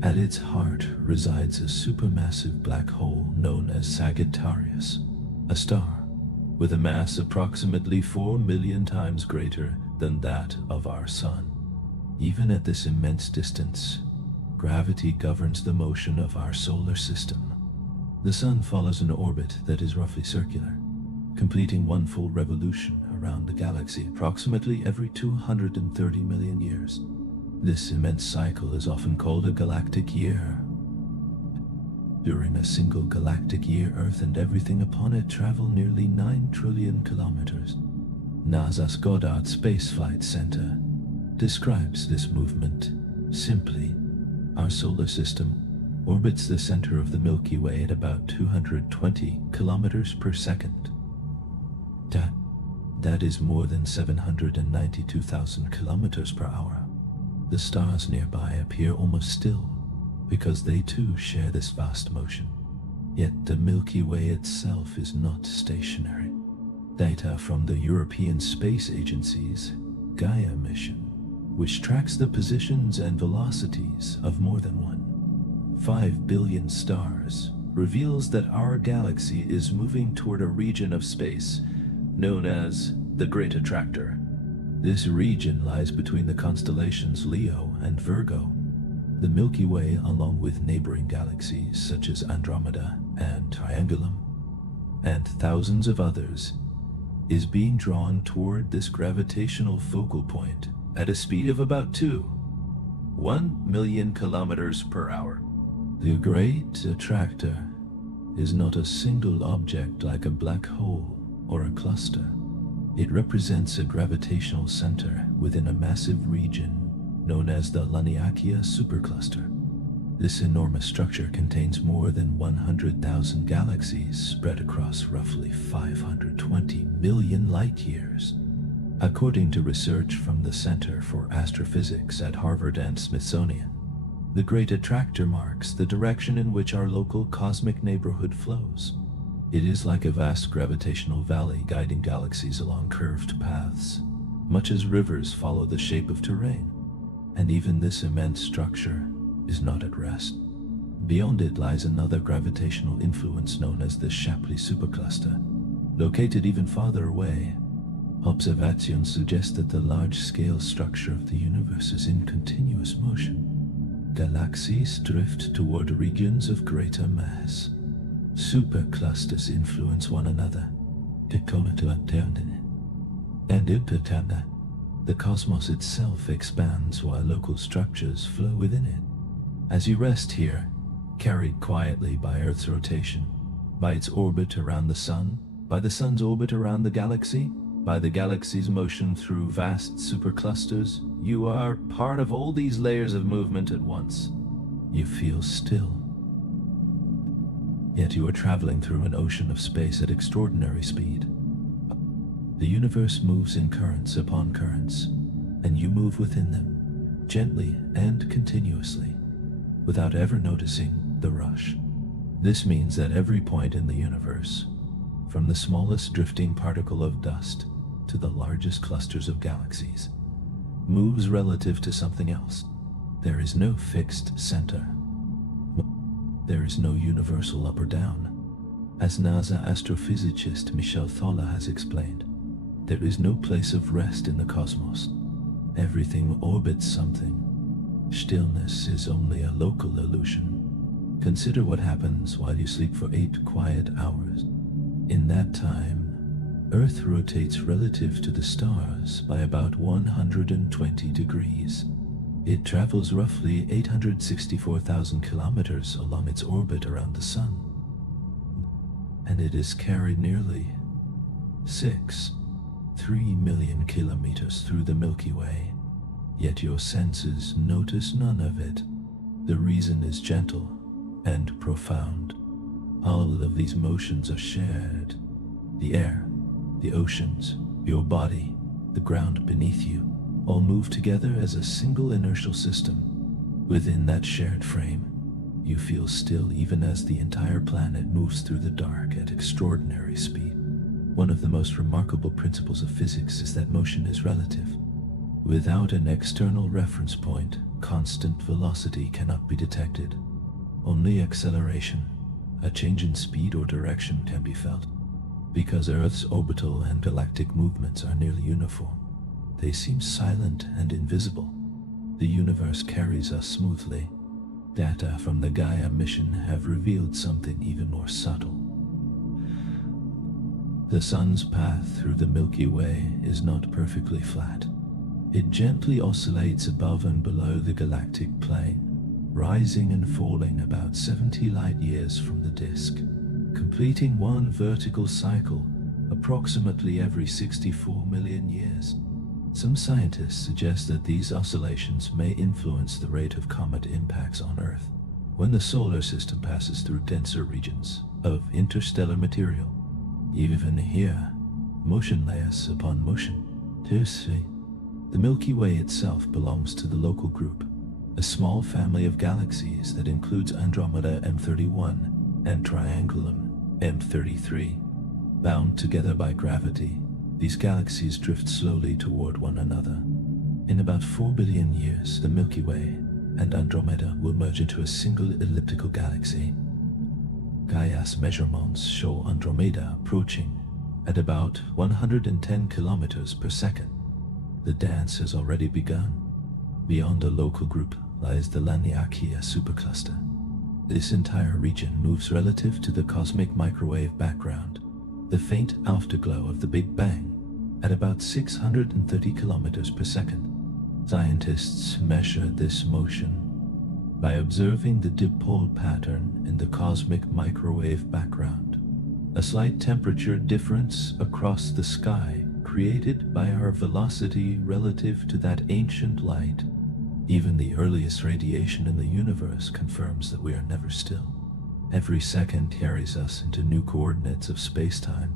At its heart resides a supermassive black hole known as Sagittarius, a star with a mass approximately 4 million times greater than that of our Sun. Even at this immense distance, gravity governs the motion of our solar system. The Sun follows an orbit that is roughly circular, completing one full revolution around the galaxy approximately every 230 million years. This immense cycle is often called a galactic year. During a single galactic year, Earth and everything upon it travel nearly 9 trillion kilometers. NASA's Goddard Space Flight Center describes this movement simply. Our solar system orbits the center of the Milky Way at about 220 kilometers per second. That is more than 792,000 kilometers per hour. The stars nearby appear almost still, because they too share this vast motion. Yet the Milky Way itself is not stationary. Data from the European Space Agency's Gaia mission, which tracks the positions and velocities of more than 5 billion stars, reveals that our galaxy is moving toward a region of space known as the Great Attractor. This region lies between the constellations Leo and Virgo. The Milky Way, along with neighboring galaxies such as Andromeda and Triangulum, and thousands of others, is being drawn toward this gravitational focal point at a speed of about 1 million kilometers per hour. The Great Attractor is not a single object like a black hole or a cluster. It represents a gravitational center within a massive region known as the Laniakea supercluster. This enormous structure contains more than 100,000 galaxies spread across roughly 520 million light-years. According to research from the Center for Astrophysics at Harvard and Smithsonian, the Great Attractor marks the direction in which our local cosmic neighborhood flows. It is like a vast gravitational valley guiding galaxies along curved paths, much as rivers follow the shape of terrain. And even this immense structure is not at rest. Beyond it lies another gravitational influence known as the Shapley supercluster. Located even farther away, observations suggest that the large-scale structure of the universe is in continuous motion. Galaxies drift toward regions of greater mass. Superclusters influence one another. And intertanda. The cosmos itself expands while local structures flow within it. As you rest here, carried quietly by Earth's rotation, by its orbit around the Sun, by the Sun's orbit around the galaxy, by the galaxy's motion through vast superclusters. You are part of all these layers of movement at once. You feel still. Yet you are traveling through an ocean of space at extraordinary speed. The universe moves in currents upon currents, and you move within them, gently and continuously, without ever noticing the rush. This means that every point in the universe, from the smallest drifting particle of dust to the largest clusters of galaxies, moves relative to something else. There is no fixed center. There is no universal up or down. As NASA astrophysicist Michel Thaula has explained, there is no place of rest in the cosmos. Everything orbits something. Stillness is only a local illusion. Consider what happens while you sleep for 8 quiet hours. In that time, Earth rotates relative to the stars by about 120 degrees. It travels roughly 864,000 kilometers along its orbit around the Sun. And it is carried nearly 3 million kilometers through the Milky Way. Yet your senses notice none of it. The reason is gentle and profound. All of these motions are shared. The air, the oceans, your body, the ground beneath you, all move together as a single inertial system. Within that shared frame, you feel still even as the entire planet moves through the dark at extraordinary speed. One of the most remarkable principles of physics is that motion is relative. Without an external reference point, constant velocity cannot be detected. Only acceleration, a change in speed or direction, can be felt. Because Earth's orbital and galactic movements are nearly uniform, they seem silent and invisible. The universe carries us smoothly. Data from the Gaia mission have revealed something even more subtle. The Sun's path through the Milky Way is not perfectly flat. It gently oscillates above and below the galactic plane, rising and falling about 70 light-years from the disk, completing one vertical cycle approximately every 64 million years. Some scientists suggest that these oscillations may influence the rate of comet impacts on Earth when the solar system passes through denser regions of interstellar material. Even here, motion layers upon motion. The Milky Way itself belongs to the local group, a small family of galaxies that includes Andromeda M31 and Triangulum M33. Bound together by gravity, these galaxies drift slowly toward one another. In about 4 billion years, the Milky Way and Andromeda will merge into a single elliptical galaxy. Gaia's measurements show Andromeda approaching at about 110 kilometers per second. The dance has already begun. Beyond the local group lies the Laniakea supercluster. This entire region moves relative to the cosmic microwave background, the faint afterglow of the Big Bang, at about 630 kilometers per second. Scientists measure this motion by observing the dipole pattern in the cosmic microwave background, a slight temperature difference across the sky created by our velocity relative to that ancient light. Even the earliest radiation in the universe confirms that we are never still. Every second carries us into new coordinates of space-time.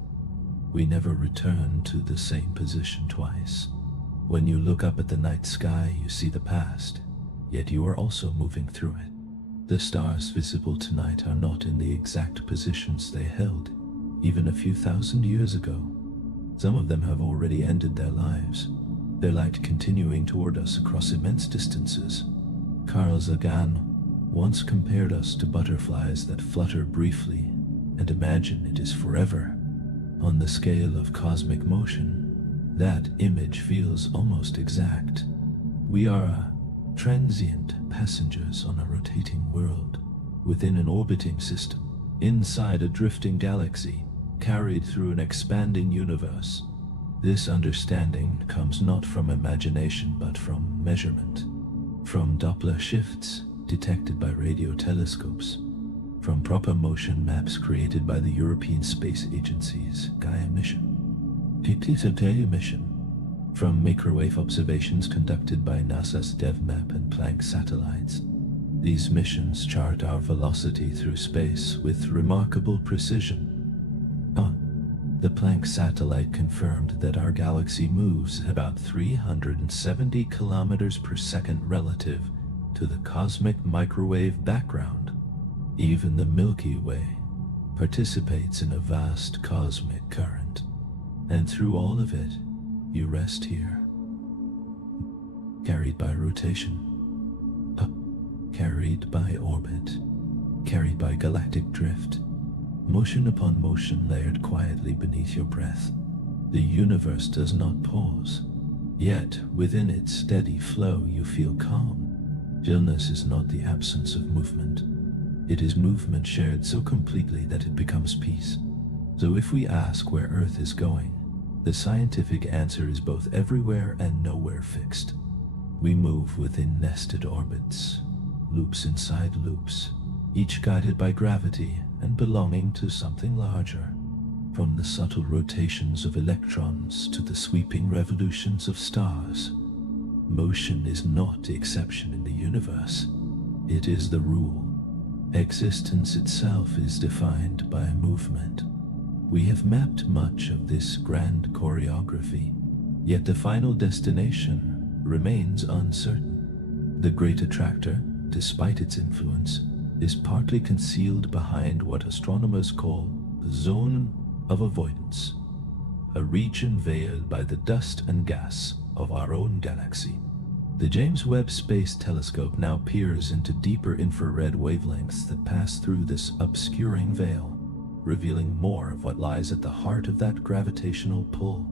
We never return to the same position twice. When you look up at the night sky, you see the past, yet you are also moving through it. The stars visible tonight are not in the exact positions they held even a few thousand years ago. Some of them have already ended their lives, their light continuing toward us across immense distances. Carl Sagan once compared us to butterflies that flutter briefly and imagine it is forever. On the scale of cosmic motion, that image feels almost exact. We are transient passengers on a rotating world, within an orbiting system, inside a drifting galaxy, carried through an expanding universe. This understanding comes not from imagination but from measurement, from Doppler shifts detected by radio telescopes, from proper motion maps created by the European Space Agency's Gaia mission. It is a Gaia mission, from microwave observations conducted by NASA's DevMap and Planck satellites. These missions chart our velocity through space with remarkable precision. The Planck satellite confirmed that our galaxy moves about 370 kilometers per second relative to the cosmic microwave background. Even the Milky Way participates in a vast cosmic current, and through all of it, you rest here, carried by rotation, carried by orbit, carried by galactic drift, motion upon motion layered quietly beneath your breath. The universe does not pause, yet within its steady flow you feel calm. Stillness is not the absence of movement. It is movement shared so completely that it becomes peace. So if we ask where Earth is going, the scientific answer is both everywhere and nowhere fixed. We move within nested orbits, loops inside loops, each guided by gravity and belonging to something larger. From the subtle rotations of electrons to the sweeping revolutions of stars, motion is not the exception in the universe. It is the rule. Existence itself is defined by movement. We have mapped much of this grand choreography, yet the final destination remains uncertain. The Great Attractor, despite its influence, is partly concealed behind what astronomers call the zone of avoidance, a region veiled by the dust and gas of our own galaxy. The James Webb Space Telescope now peers into deeper infrared wavelengths that pass through this obscuring veil, revealing more of what lies at the heart of that gravitational pull.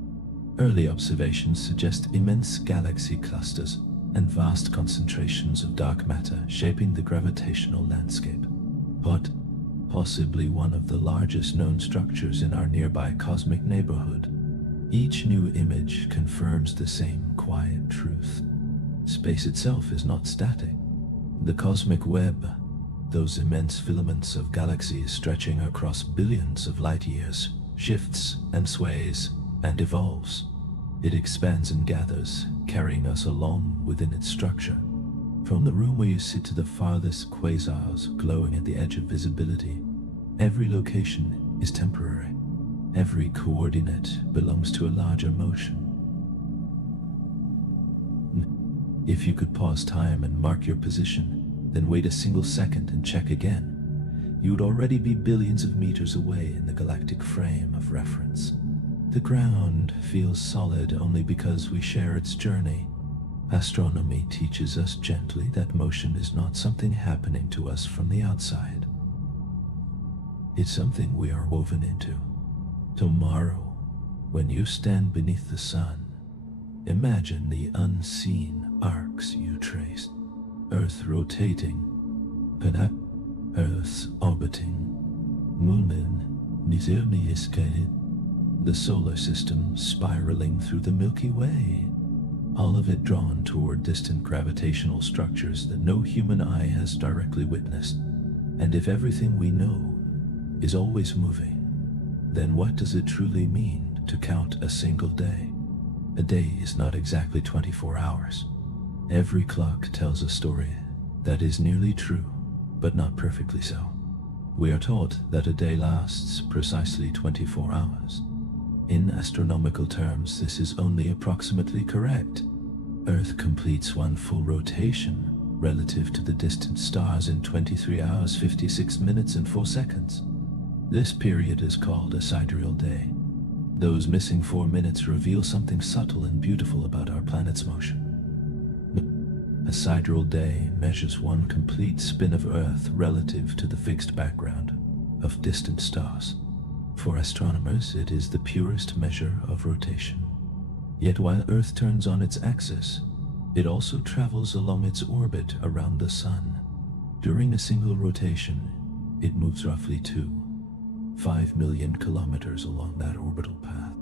Early observations suggest immense galaxy clusters and vast concentrations of dark matter shaping the gravitational landscape. But possibly one of the largest known structures in our nearby cosmic neighborhood, each new image confirms the same quiet truth. Space itself is not static. The cosmic web, those immense filaments of galaxies stretching across billions of light years, shifts and sways and evolves. It expands and gathers, carrying us along within its structure. From the room where you sit to the farthest quasars glowing at the edge of visibility, every location is temporary. Every coordinate belongs to a larger motion. If you could pause time and mark your position, then wait a single second and check again, you would already be billions of meters away in the galactic frame of reference. The ground feels solid only because we share its journey. Astronomy teaches us gently that motion is not something happening to us from the outside. It's something we are woven into. Tomorrow, when you stand beneath the sun, imagine the unseen arcs you traced. Earth rotating, Earth's orbiting, the solar system spiraling through the Milky Way, all of it drawn toward distant gravitational structures that no human eye has directly witnessed. And if everything we know is always moving, then what does it truly mean to count a single day? A day is not exactly 24 hours. Every clock tells a story that is nearly true, but not perfectly so. We are taught that a day lasts precisely 24 hours. In astronomical terms, this is only approximately correct. Earth completes one full rotation relative to the distant stars in 23 hours, 56 minutes, and 4 seconds. This period is called a sidereal day. Those missing 4 minutes reveal something subtle and beautiful about our planet's motion. A sidereal day measures one complete spin of Earth relative to the fixed background of distant stars. For astronomers, it is the purest measure of rotation. Yet while Earth turns on its axis, it also travels along its orbit around the Sun. During a single rotation, it moves roughly 5 million kilometers along that orbital path.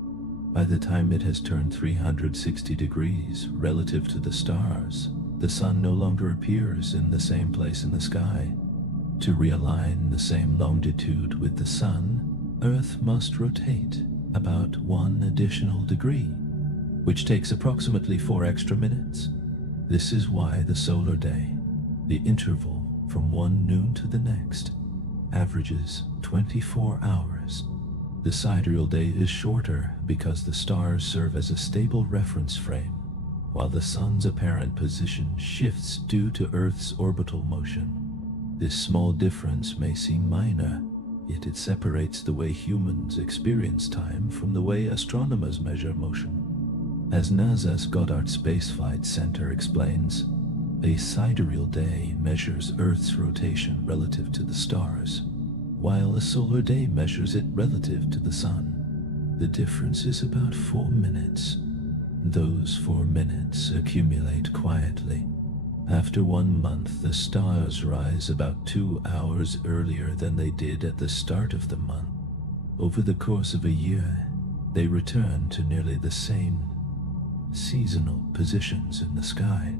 By the time it has turned 360 degrees relative to the stars, the Sun no longer appears in the same place in the sky. To realign the same longitude with the Sun, Earth must rotate about 1 additional degree, which takes approximately 4 extra minutes. This is why the solar day, the interval from one noon to the next, averages 24 hours. The sidereal day is shorter because the stars serve as a stable reference frame, while the Sun's apparent position shifts due to Earth's orbital motion. This small difference may seem minor, yet it separates the way humans experience time from the way astronomers measure motion. As NASA's Goddard Space Flight Center explains, a sidereal day measures Earth's rotation relative to the stars, while a solar day measures it relative to the Sun. The difference is about 4 minutes. Those 4 minutes accumulate quietly. After 1 month, the stars rise about 2 hours earlier than they did at the start of the month. Over the course of a year, they return to nearly the same seasonal positions in the sky.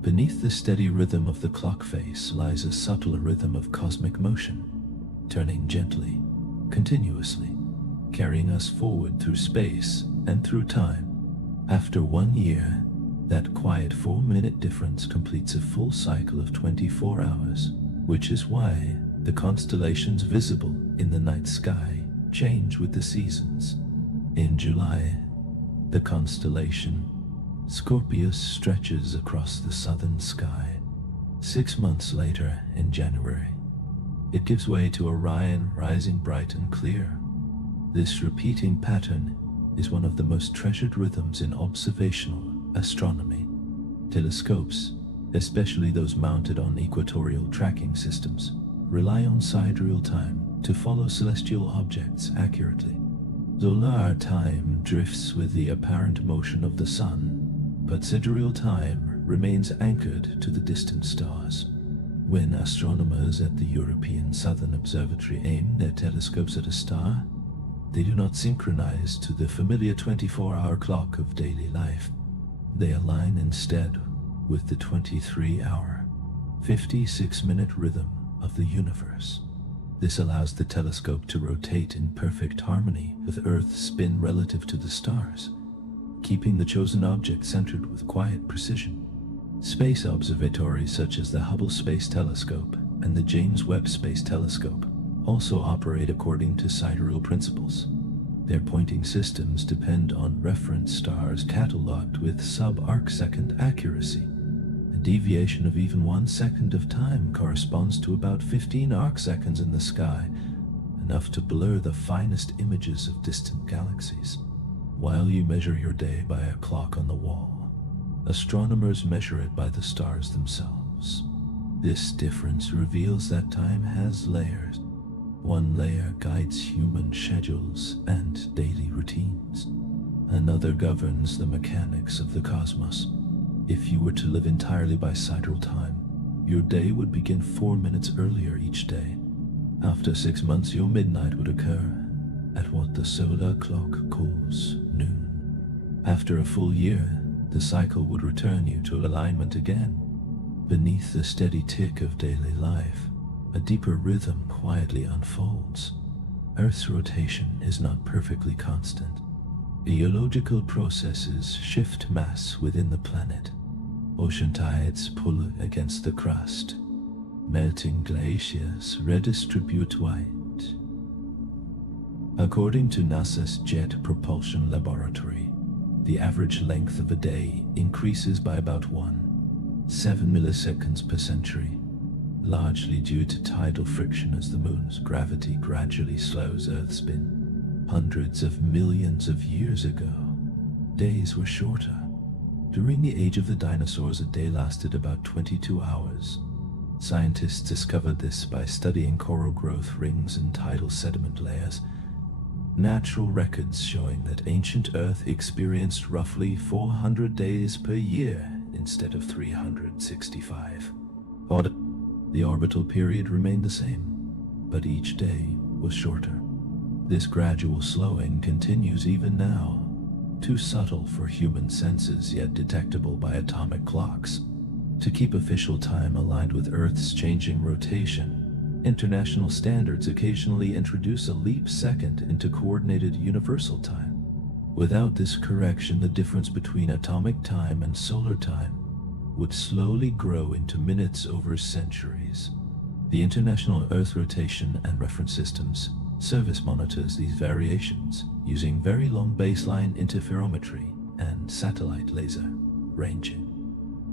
Beneath the steady rhythm of the clock face lies a subtle rhythm of cosmic motion, turning gently, continuously, carrying us forward through space and through time. After 1 year, that quiet 4-minute difference completes a full cycle of 24 hours, which is why the constellations visible in the night sky change with the seasons. In July, the constellation Scorpius stretches across the southern sky. 6 months later, in January, it gives way to Orion rising bright and clear. This repeating pattern is one of the most treasured rhythms in observational astronomy. Telescopes, especially those mounted on equatorial tracking systems, rely on sidereal time to follow celestial objects accurately. Solar time drifts with the apparent motion of the Sun, but sidereal time remains anchored to the distant stars. When astronomers at the European Southern Observatory aim their telescopes at a star, they do not synchronize to the familiar 24-hour clock of daily life. They align instead with the 23-hour, 56-minute rhythm of the universe. This allows the telescope to rotate in perfect harmony with Earth's spin relative to the stars, keeping the chosen object centered with quiet precision. Space observatories such as the Hubble Space Telescope and the James Webb Space Telescope also operate according to sidereal principles. Their pointing systems depend on reference stars cataloged with sub-arcsecond accuracy. A deviation of even 1 second of time corresponds to about 15 arcseconds in the sky, enough to blur the finest images of distant galaxies. While you measure your day by a clock on the wall, astronomers measure it by the stars themselves. This difference reveals that time has layers. One layer guides human schedules and daily routines. Another governs the mechanics of the cosmos. If you were to live entirely by sidereal time, your day would begin 4 minutes earlier each day. After 6 months, your midnight would occur at what the solar clock calls noon. After a full year, the cycle would return you to alignment again. Beneath the steady tick of daily life, a deeper rhythm quietly unfolds. Earth's rotation is not perfectly constant. Geological processes shift mass within the planet. Ocean tides pull against the crust. Melting glaciers redistribute weight. According to NASA's Jet Propulsion Laboratory, the average length of a day increases by about 1.7 milliseconds per century, largely due to tidal friction as the moon's gravity gradually slows Earth's spin. Hundreds of millions of years ago, days were shorter. During the age of the dinosaurs, a day lasted about 22 hours. Scientists discovered this by studying coral growth rings and tidal sediment layers. Natural records showing that ancient Earth experienced roughly 400 days per year instead of 365. The orbital period remained the same, but each day was shorter. This gradual slowing continues even now, too subtle for human senses yet detectable by atomic clocks. To keep official time aligned with Earth's changing rotation, International standards occasionally introduce a leap second into coordinated universal time. Without this correction, the difference between atomic time and solar time would slowly grow into minutes over centuries. The International Earth Rotation and Reference Systems Service monitors these variations using very long baseline interferometry and satellite laser ranging.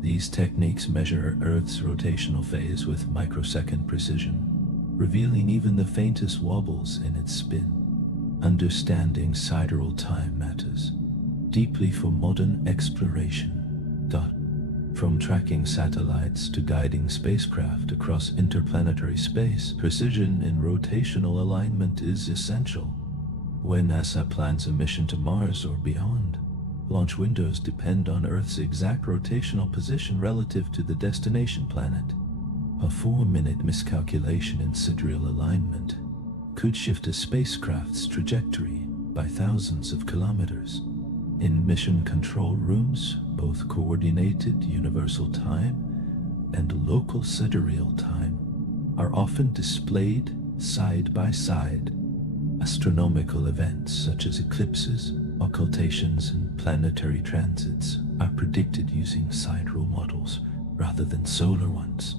These techniques measure Earth's rotational phase with microsecond precision, revealing even the faintest wobbles in its spin. Understanding sidereal time matters deeply for modern exploration. From tracking satellites to guiding spacecraft across interplanetary space, precision in rotational alignment is essential. When NASA plans a mission to Mars or beyond, launch windows depend on Earth's exact rotational position relative to the destination planet. A 4-minute miscalculation in sidereal alignment could shift a spacecraft's trajectory by thousands of kilometers. In mission control rooms, both coordinated universal time and local sidereal time are often displayed side by side. Astronomical events such as eclipses, occultations, and planetary transits are predicted using sidereal models rather than solar ones.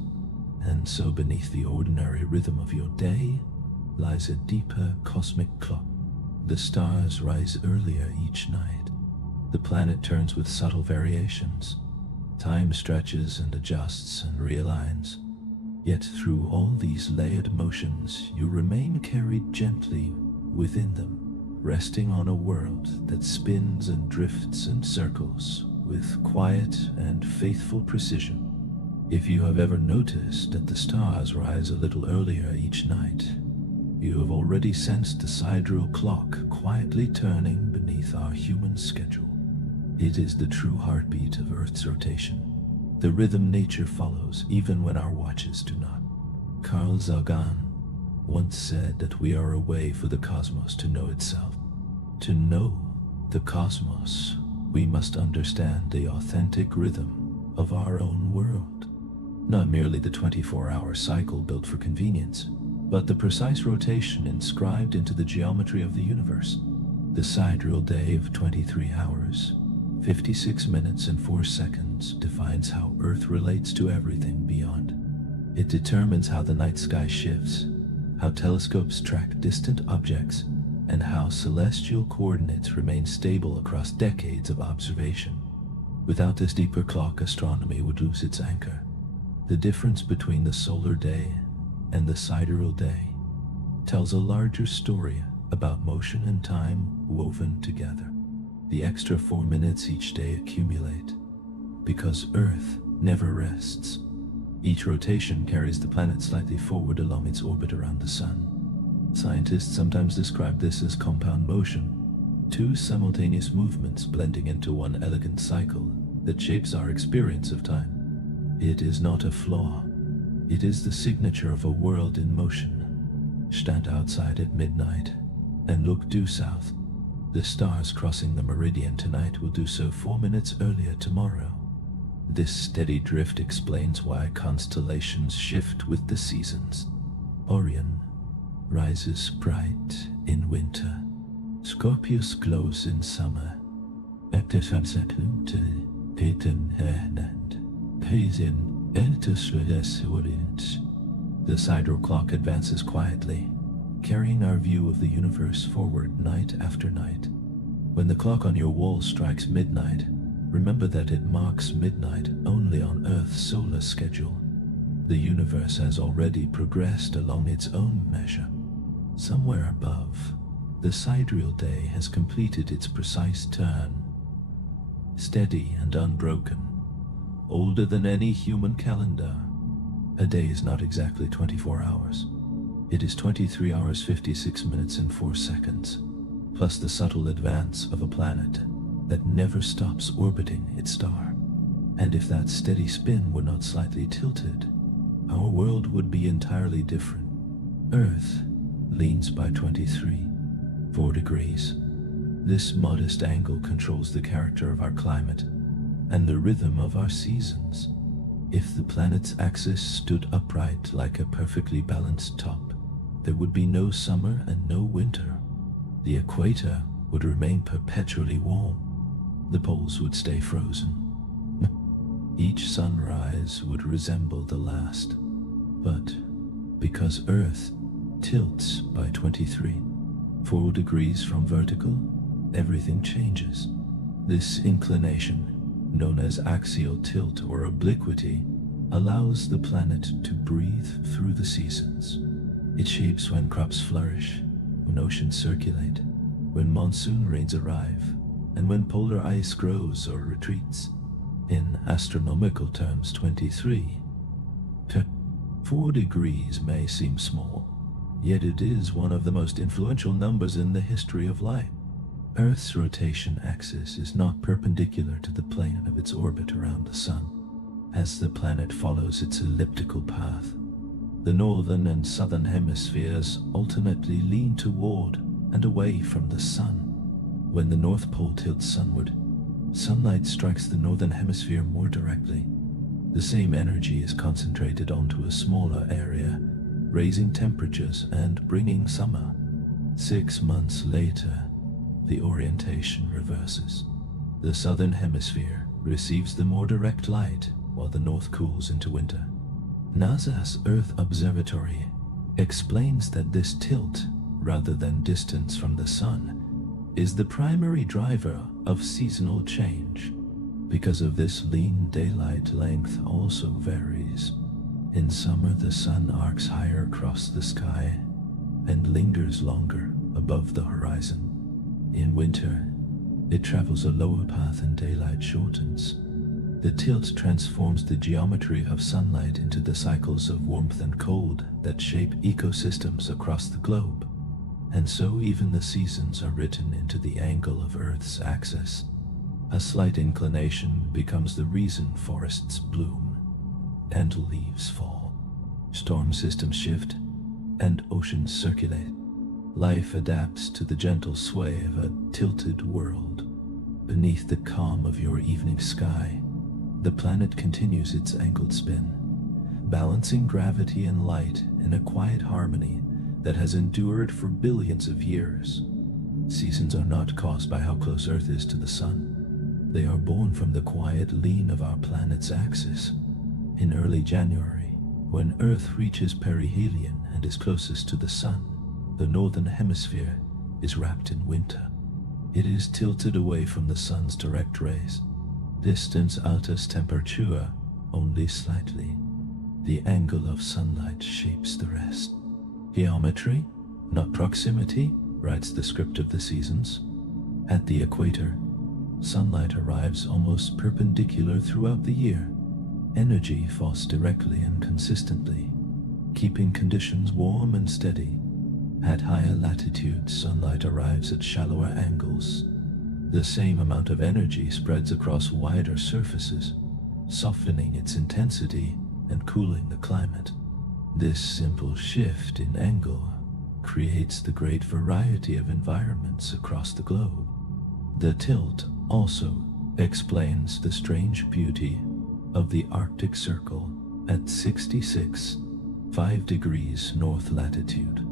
And so beneath the ordinary rhythm of your day lies a deeper cosmic clock. The stars rise earlier each night. The planet turns with subtle variations. Time stretches and adjusts and realigns. Yet through all these layered motions, you remain carried gently within them, resting on a world that spins and drifts in circles with quiet and faithful precision. If you have ever noticed that the stars rise a little earlier each night, you have already sensed the sidereal clock quietly turning beneath our human schedule. It is the true heartbeat of Earth's rotation, the rhythm nature follows even when our watches do not. Carl Sagan once said that we are a way for the cosmos to know itself. To know the cosmos, we must understand the authentic rhythm of our own world. Not merely the 24-hour cycle built for convenience, but the precise rotation inscribed into the geometry of the universe. The sidereal day of 23 hours, 56 minutes and 4 seconds defines how Earth relates to everything beyond. It determines how the night sky shifts, how telescopes track distant objects, and how celestial coordinates remain stable across decades of observation. Without this deeper clock, astronomy would lose its anchor. The difference between the solar day and the sidereal day tells a larger story about motion and time woven together. The extra 4 minutes each day accumulate because Earth never rests. Each rotation carries the planet slightly forward along its orbit around the Sun. Scientists sometimes describe this as compound motion, two simultaneous movements blending into one elegant cycle that shapes our experience of time. It is not a flaw. It is the signature of a world in motion. Stand outside at midnight and look due south. The stars crossing the meridian tonight will do so 4 minutes earlier tomorrow. This steady drift explains why constellations shift with the seasons. Orion rises bright in winter. Scorpius glows in summer. The sidereal clock advances quietly, carrying our view of the universe forward night after night. When the clock on your wall strikes midnight, remember that it marks midnight only on Earth's solar schedule. The universe has already progressed along its own measure. Somewhere above, the sidereal day has completed its precise turn. Steady and unbroken, older than any human calendar. A day is not exactly 24 hours. It is 23 hours, 56 minutes and 4 seconds, plus the subtle advance of a planet that never stops orbiting its star. And if that steady spin were not slightly tilted, our world would be entirely different. Earth leans by 4 degrees. This modest angle controls the character of our climate and the rhythm of our seasons. If the planet's axis stood upright like a perfectly balanced top, there would be no summer and no winter. The equator would remain perpetually warm. The poles would stay frozen. Each sunrise would resemble the last. But because Earth tilts by 4 degrees from vertical, everything changes. This inclination, known as axial tilt or obliquity, allows the planet to breathe through the seasons. It shapes when crops flourish, when oceans circulate, when monsoon rains arrive, and when polar ice grows or retreats. In astronomical terms, 4 degrees may seem small, yet it is one of the most influential numbers in the history of life. Earth's rotation axis is not perpendicular to the plane of its orbit around the Sun. As the planet follows its elliptical path, the northern and southern hemispheres alternately lean toward and away from the Sun. When the North Pole tilts sunward, sunlight strikes the northern hemisphere more directly. The same energy is concentrated onto a smaller area, raising temperatures and bringing summer. 6 months later, the orientation reverses. The southern hemisphere receives the more direct light, while the north cools into winter. NASA's Earth Observatory explains that this tilt, rather than distance from the Sun, is the primary driver of seasonal change. Because of this, lean daylight length also varies. In summer, the Sun arcs higher across the sky and lingers longer above the horizon. In winter, it travels a lower path and daylight shortens. The tilt transforms the geometry of sunlight into the cycles of warmth and cold that shape ecosystems across the globe. And so even the seasons are written into the angle of Earth's axis. A slight inclination becomes the reason forests bloom and leaves fall. Storm systems shift and oceans circulate. Life adapts to the gentle sway of a tilted world. Beneath the calm of your evening sky, the planet continues its angled spin, balancing gravity and light in a quiet harmony that has endured for billions of years. Seasons are not caused by how close Earth is to the Sun. They are born from the quiet lean of our planet's axis. In early January, when Earth reaches perihelion and is closest to the Sun, the northern hemisphere is wrapped in winter. It is tilted away from the Sun's direct rays. Distance alters temperature only slightly. The angle of sunlight shapes the rest. Geometry, not proximity, writes the script of the seasons. At the equator, sunlight arrives almost perpendicular throughout the year. Energy falls directly and consistently, keeping conditions warm and steady. At higher latitudes, sunlight arrives at shallower angles. The same amount of energy spreads across wider surfaces, softening its intensity and cooling the climate. This simple shift in angle creates the great variety of environments across the globe. The tilt also explains the strange beauty of the Arctic Circle at 5 degrees north latitude.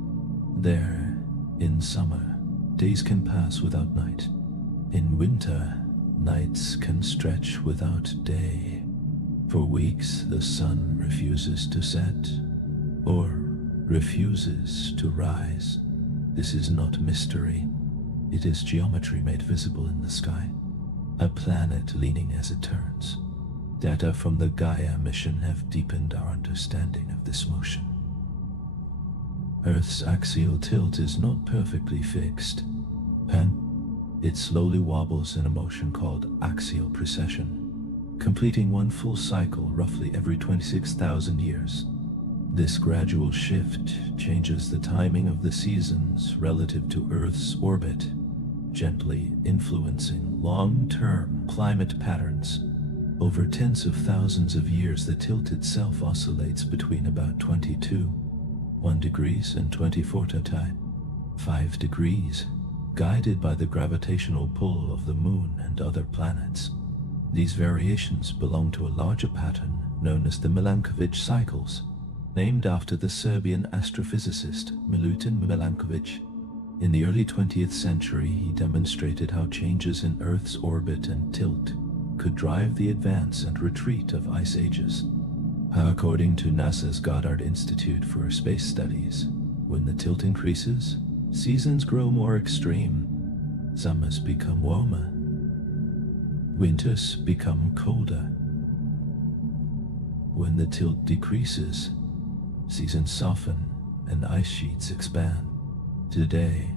There, in summer, days can pass without night. In winter, nights can stretch without day. For weeks, the sun refuses to set, or refuses to rise. This is not mystery. It is geometry made visible in the sky. A planet leaning as it turns. Data from the Gaia mission have deepened our understanding of this motion. Earth's axial tilt is not perfectly fixed, and it slowly wobbles in a motion called axial precession, completing one full cycle roughly every 26,000 years. This gradual shift changes the timing of the seasons relative to Earth's orbit, gently influencing long-term climate patterns. Over tens of thousands of years, the tilt itself oscillates between about 1 degrees and 24 totai, 5 degrees, guided by the gravitational pull of the moon and other planets. These variations belong to a larger pattern known as the Milankovitch cycles, named after the Serbian astrophysicist Milutin Milankovitch. In the early 20th century, he demonstrated how changes in Earth's orbit and tilt could drive the advance and retreat of ice ages. According to NASA's Goddard Institute for Space Studies, when the tilt increases, seasons grow more extreme. Summers become warmer. Winters become colder. When the tilt decreases, seasons soften and ice sheets expand. Today,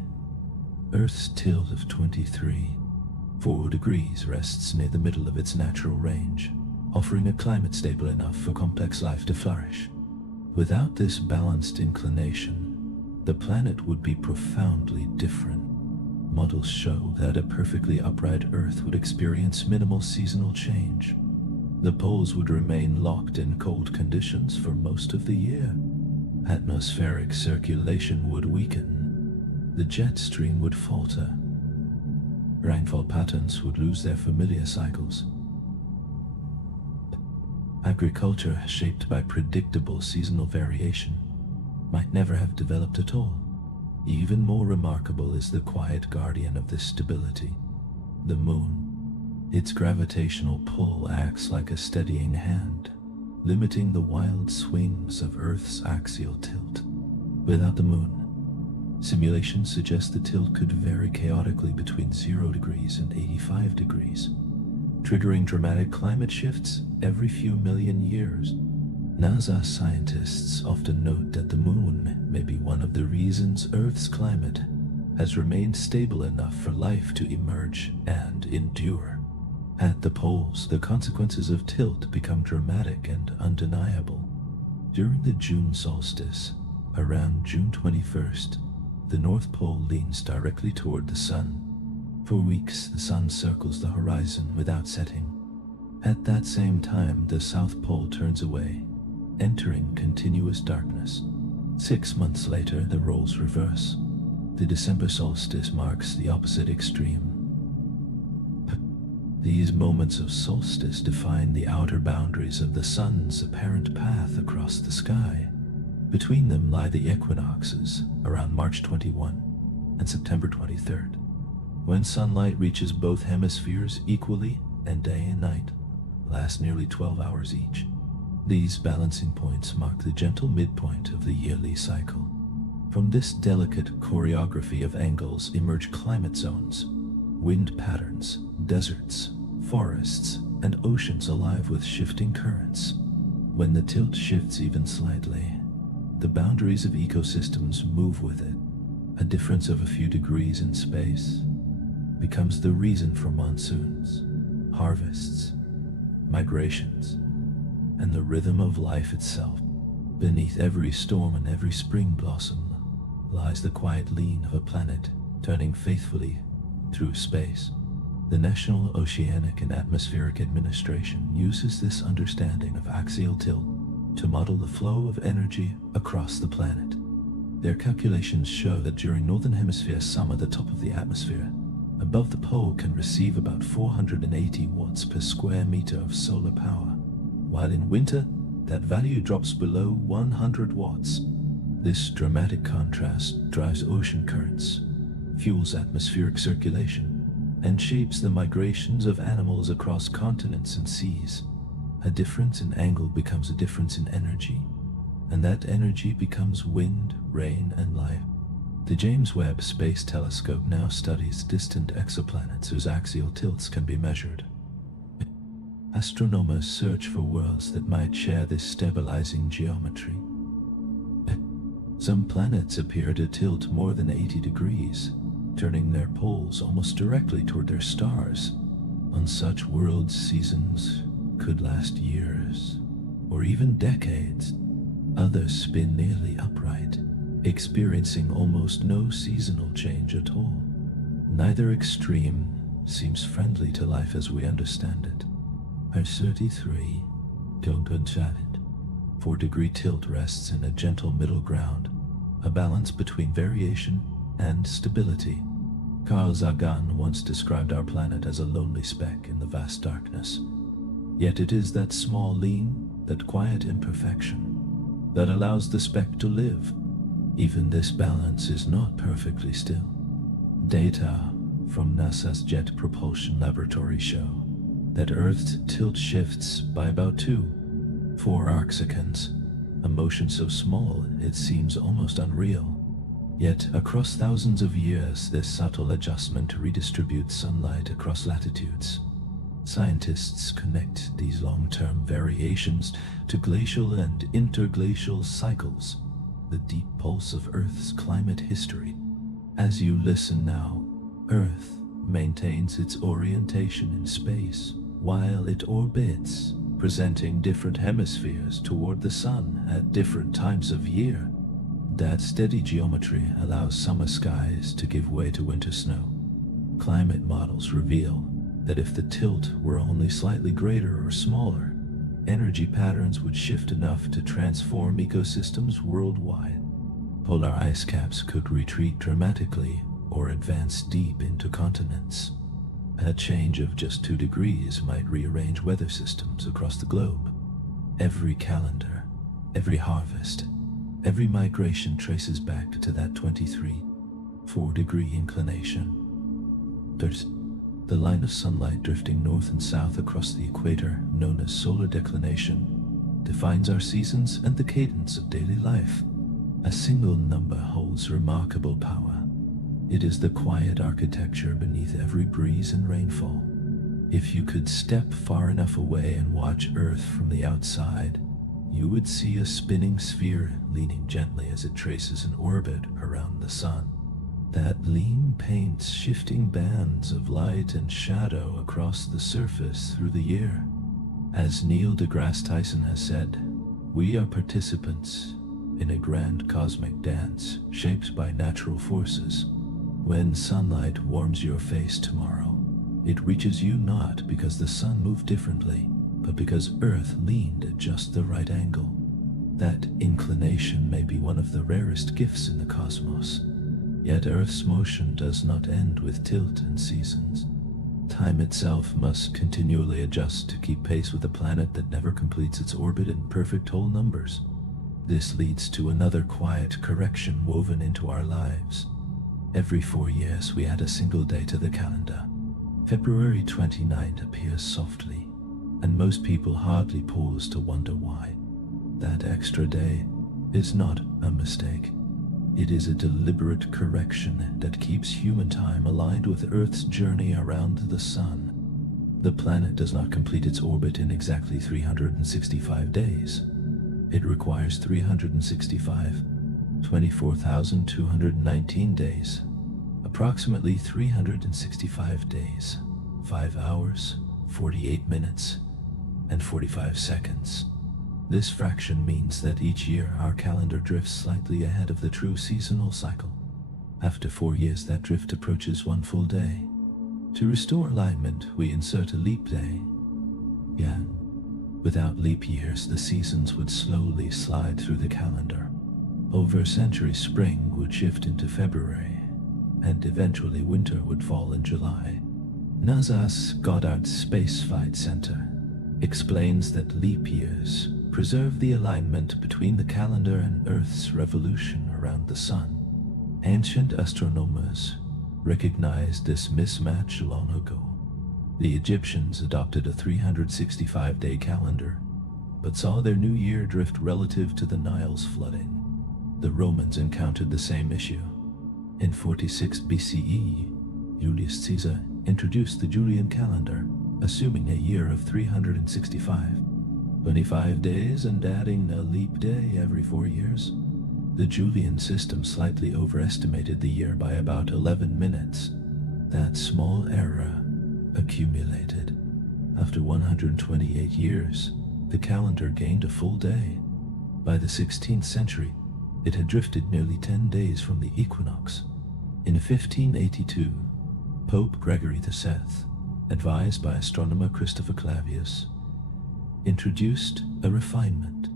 Earth's tilt of 23.4 degrees rests near the middle of its natural range, offering a climate stable enough for complex life to flourish. Without this balanced inclination, the planet would be profoundly different. Models show that a perfectly upright Earth would experience minimal seasonal change. The poles would remain locked in cold conditions for most of the year. Atmospheric circulation would weaken. The jet stream would falter. Rainfall patterns would lose their familiar cycles. Agriculture, shaped by predictable seasonal variation, might never have developed at all. Even more remarkable is the quiet guardian of this stability, the moon. Its gravitational pull acts like a steadying hand, limiting the wild swings of Earth's axial tilt. Without the moon, simulations suggest the tilt could vary chaotically between 0 degrees and 85 degrees, triggering dramatic climate shifts every few million years. NASA scientists often note that the moon may be one of the reasons Earth's climate has remained stable enough for life to emerge and endure. At the poles, the consequences of tilt become dramatic and undeniable. During the June solstice, around June 21st, the North Pole leans directly toward the Sun. For weeks, the Sun circles the horizon without setting. At that same time, the South Pole turns away, entering continuous darkness. 6 months later, the roles reverse. The December solstice marks the opposite extreme. These moments of solstice define the outer boundaries of the Sun's apparent path across the sky. Between them lie the equinoxes, around March 21 and September 23rd, when sunlight reaches both hemispheres equally and day and night last nearly 12 hours each. These balancing points mark the gentle midpoint of the yearly cycle. From this delicate choreography of angles emerge climate zones, wind patterns, deserts, forests, and oceans alive with shifting currents. When the tilt shifts even slightly, the boundaries of ecosystems move with it. A difference of a few degrees in space becomes the reason for monsoons, harvests, migrations, and the rhythm of life itself. Beneath every storm and every spring blossom lies the quiet lean of a planet turning faithfully through space. The National Oceanic and Atmospheric Administration uses this understanding of axial tilt to model the flow of energy across the planet. Their calculations show that during Northern Hemisphere summer, the top of the atmosphere above the pole can receive about 480 watts per square meter of solar power, while in winter, that value drops below 100 watts. This dramatic contrast drives ocean currents, fuels atmospheric circulation, and shapes the migrations of animals across continents and seas. A difference in angle becomes a difference in energy, and that energy becomes wind, rain, and life. The James Webb Space Telescope now studies distant exoplanets whose axial tilts can be measured. Astronomers search for worlds that might share this stabilizing geometry. Some planets appear to tilt more than 80 degrees, turning their poles almost directly toward their stars. On such worlds, seasons could last years, or even decades. Others spin nearly upright, experiencing almost no seasonal change at all. Neither extreme seems friendly to life as we understand it. Our 33 4-degree tilt rests in a gentle middle ground, a balance between variation and stability. Carl Sagan once described our planet as a lonely speck in the vast darkness. Yet it is that small, lean, that quiet imperfection that allows the speck to live. Even this balance is not perfectly still. Data from NASA's Jet Propulsion Laboratory show that Earth's tilt shifts by about 2.4 arcseconds, a motion so small it seems almost unreal. Yet, across thousands of years, this subtle adjustment redistributes sunlight across latitudes. Scientists connect these long-term variations to glacial and interglacial cycles, the deep pulse of Earth's climate history. As you listen now, Earth maintains its orientation in space while it orbits, presenting different hemispheres toward the sun at different times of year. That steady geometry allows summer skies to give way to winter snow. Climate models reveal that if the tilt were only slightly greater or smaller, energy patterns would shift enough to transform ecosystems worldwide. Polar ice caps could retreat dramatically or advance deep into continents. A change of just 2 degrees might rearrange weather systems across the globe. Every calendar, every harvest, every migration traces back to that 23.4-degree inclination. There's the line of sunlight drifting north and south across the equator, known as solar declination, defines our seasons and the cadence of daily life. A single number holds remarkable power. It is the quiet architecture beneath every breeze and rainfall. If you could step far enough away and watch Earth from the outside, you would see a spinning sphere leaning gently as it traces an orbit around the sun. That lean paints shifting bands of light and shadow across the surface through the year. As Neil deGrasse Tyson has said, we are participants in a grand cosmic dance shaped by natural forces. When sunlight warms your face tomorrow, it reaches you not because the sun moved differently, but because Earth leaned at just the right angle. That inclination may be one of the rarest gifts in the cosmos. Yet Earth's motion does not end with tilt and seasons. Time itself must continually adjust to keep pace with a planet that never completes its orbit in perfect whole numbers. This leads to another quiet correction woven into our lives. Every 4 years we add a single day to the calendar. February 29 appears softly, and most people hardly pause to wonder why. That extra day is not a mistake. It is a deliberate correction that keeps human time aligned with Earth's journey around the sun. The planet does not complete its orbit in exactly 365 days. It requires 24,219 days, approximately 365 days, 5 hours, 48 minutes, and 45 seconds. This fraction means that each year our calendar drifts slightly ahead of the true seasonal cycle. After 4 years, that drift approaches 1 full day. To restore alignment, we insert a leap day. Without leap years, the seasons would slowly slide through the calendar. Over a century, spring would shift into February, and eventually winter would fall in July. NASA's Goddard Space Flight Center explains that leap years preserve the alignment between the calendar and Earth's revolution around the sun. Ancient astronomers recognized this mismatch long ago. The Egyptians adopted a 365-day calendar, but saw their new year drift relative to the Nile's flooding. The Romans encountered the same issue. In 46 BCE, Julius Caesar introduced the Julian calendar, assuming a year of 365, 25 days and adding a leap day every 4 years. The Julian system slightly overestimated the year by about 11 minutes. That small error accumulated. After 128 years, the calendar gained a full day. By the 16th century, it had drifted nearly 10 days from the equinox. In 1582, Pope Gregory VII, advised by astronomer Christopher Clavius, introduced a refinement.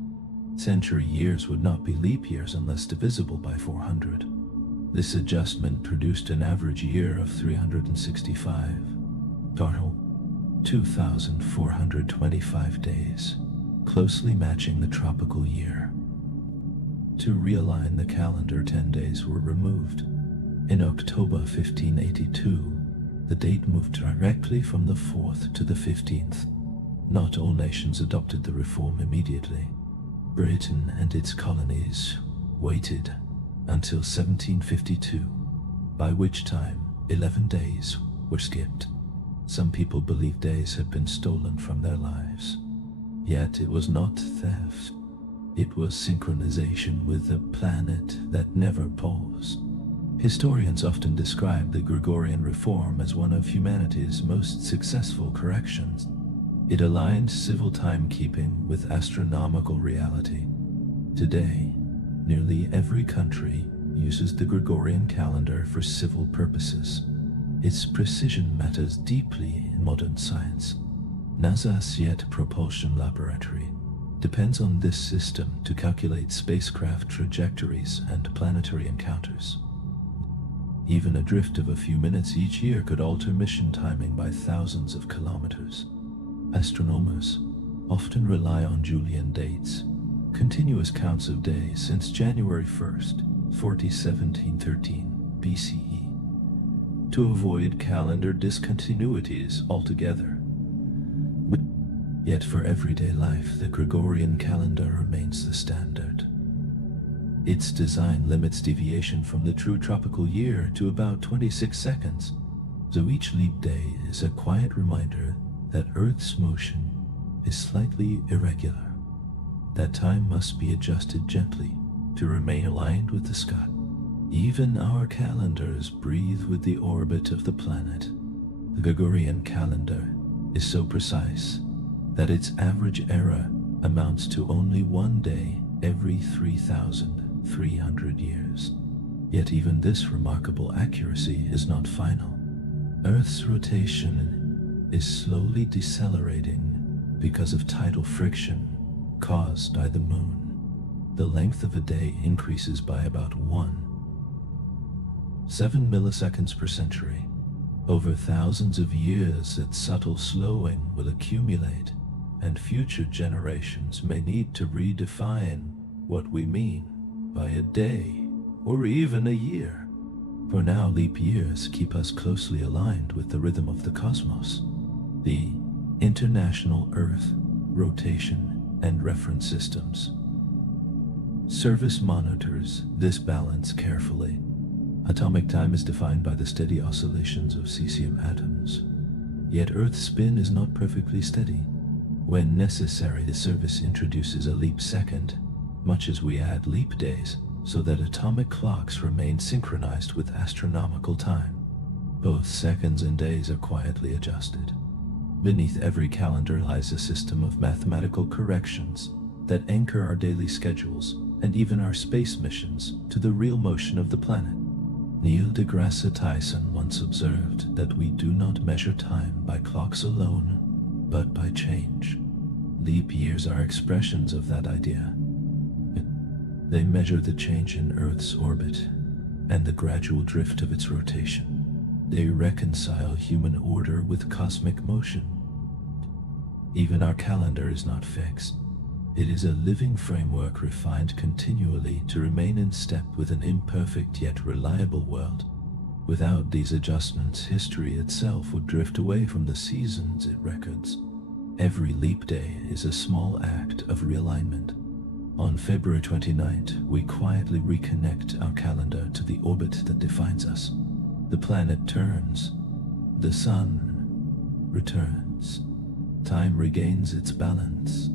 Century years would not be leap years unless divisible by 400. This adjustment produced an average year of 365, total 2,425 days. closely matching the tropical year. To realign the calendar, 10 days were removed. In October 1582, the date moved directly from the 4th to the 15th. Not all nations adopted the reform immediately. Britain and its colonies waited until 1752, by which time 11 days were skipped. Some people believe days had been stolen from their lives. Yet it was not theft. It was synchronization with a planet that never paused. Historians often describe the Gregorian reform as one of humanity's most successful corrections. It aligned civil timekeeping with astronomical reality. Today, nearly every country uses the Gregorian calendar for civil purposes. Its precision matters deeply in modern science. NASA's Jet Propulsion Laboratory depends on this system to calculate spacecraft trajectories and planetary encounters. Even a drift of a few minutes each year could alter mission timing by thousands of kilometers. Astronomers often rely on Julian dates, continuous counts of days since January 1st, 1713 BCE, to avoid calendar discontinuities altogether. Yet for everyday life, the Gregorian calendar remains the standard. Its design limits deviation from the true tropical year to about 26 seconds, so each leap day is a quiet reminder that Earth's motion is slightly irregular. That time must be adjusted gently to remain aligned with the sky. Even our calendars breathe with the orbit of the planet. The Gregorian calendar is so precise that its average error amounts to only 1 day every 3,300 years. Yet even this remarkable accuracy is not final. Earth's rotation is slowly decelerating because of tidal friction caused by the moon. The length of a day increases by about 1.7 milliseconds per century. Over thousands of years, that subtle slowing will accumulate, and future generations may need to redefine what we mean by a day or even a year. For now, leap years keep us closely aligned with the rhythm of the cosmos. The International Earth Rotation and Reference Systems Service monitors this balance carefully. Atomic time is defined by the steady oscillations of cesium atoms. Yet Earth's spin is not perfectly steady. When necessary, the service introduces a leap second, much as we add leap days, so that atomic clocks remain synchronized with astronomical time. Both seconds and days are quietly adjusted. Beneath every calendar lies a system of mathematical corrections that anchor our daily schedules and even our space missions to the real motion of the planet. Neil deGrasse Tyson once observed that we do not measure time by clocks alone, but by change. Leap years are expressions of that idea. They measure the change in Earth's orbit and the gradual drift of its rotation. They reconcile human order with cosmic motion. Even our calendar is not fixed. It is a living framework refined continually to remain in step with an imperfect yet reliable world. Without these adjustments, history itself would drift away from the seasons it records. Every leap day is a small act of realignment. On February 29th, we quietly reconnect our calendar to the orbit that defines us. The planet turns. The sun returns. Time regains its balance.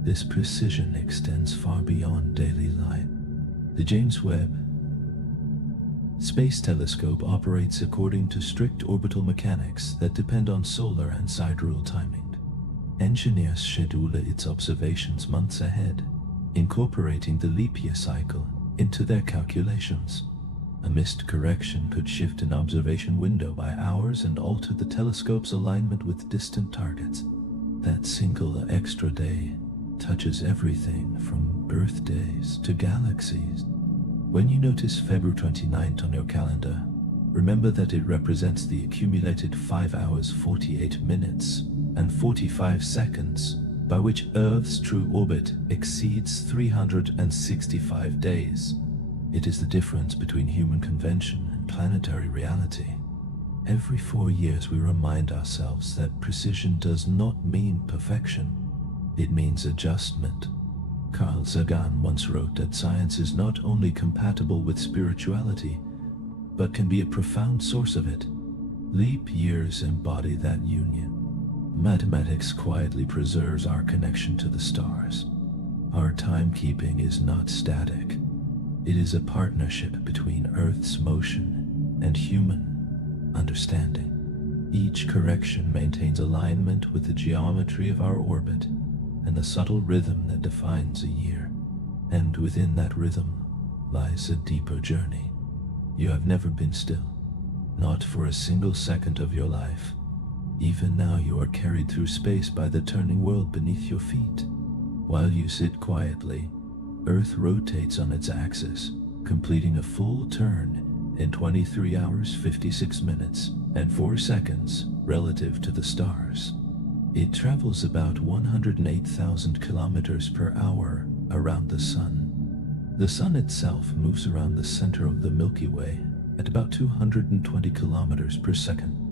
This precision extends far beyond daily life. The James Webb Space Telescope operates according to strict orbital mechanics that depend on solar and sidereal timing. Engineers schedule its observations months ahead, incorporating the leap year cycle into their calculations. A missed correction could shift an observation window by hours and alter the telescope's alignment with distant targets. That single extra day touches everything from birthdays to galaxies. When you notice February 29th on your calendar, remember that it represents the accumulated 5 hours, 48 minutes, and 45 seconds by which Earth's true orbit exceeds 365 days. It is the difference between human convention and planetary reality. Every 4 years we remind ourselves that precision does not mean perfection. It means adjustment. Carl Sagan once wrote that science is not only compatible with spirituality, but can be a profound source of it. Leap years embody that union. Mathematics quietly preserves our connection to the stars. Our timekeeping is not static. It is a partnership between Earth's motion and human understanding. Each correction maintains alignment with the geometry of our orbit and the subtle rhythm that defines a year. And within that rhythm lies a deeper journey. You have never been still, not for a single second of your life. Even now you are carried through space by the turning world beneath your feet. While you sit quietly, Earth rotates on its axis, completing a full turn in 23 hours, 56 minutes, and 4 seconds relative to the stars. It travels about 108,000 kilometers per hour around the Sun. The Sun itself moves around the center of the Milky Way at about 220 kilometers per second.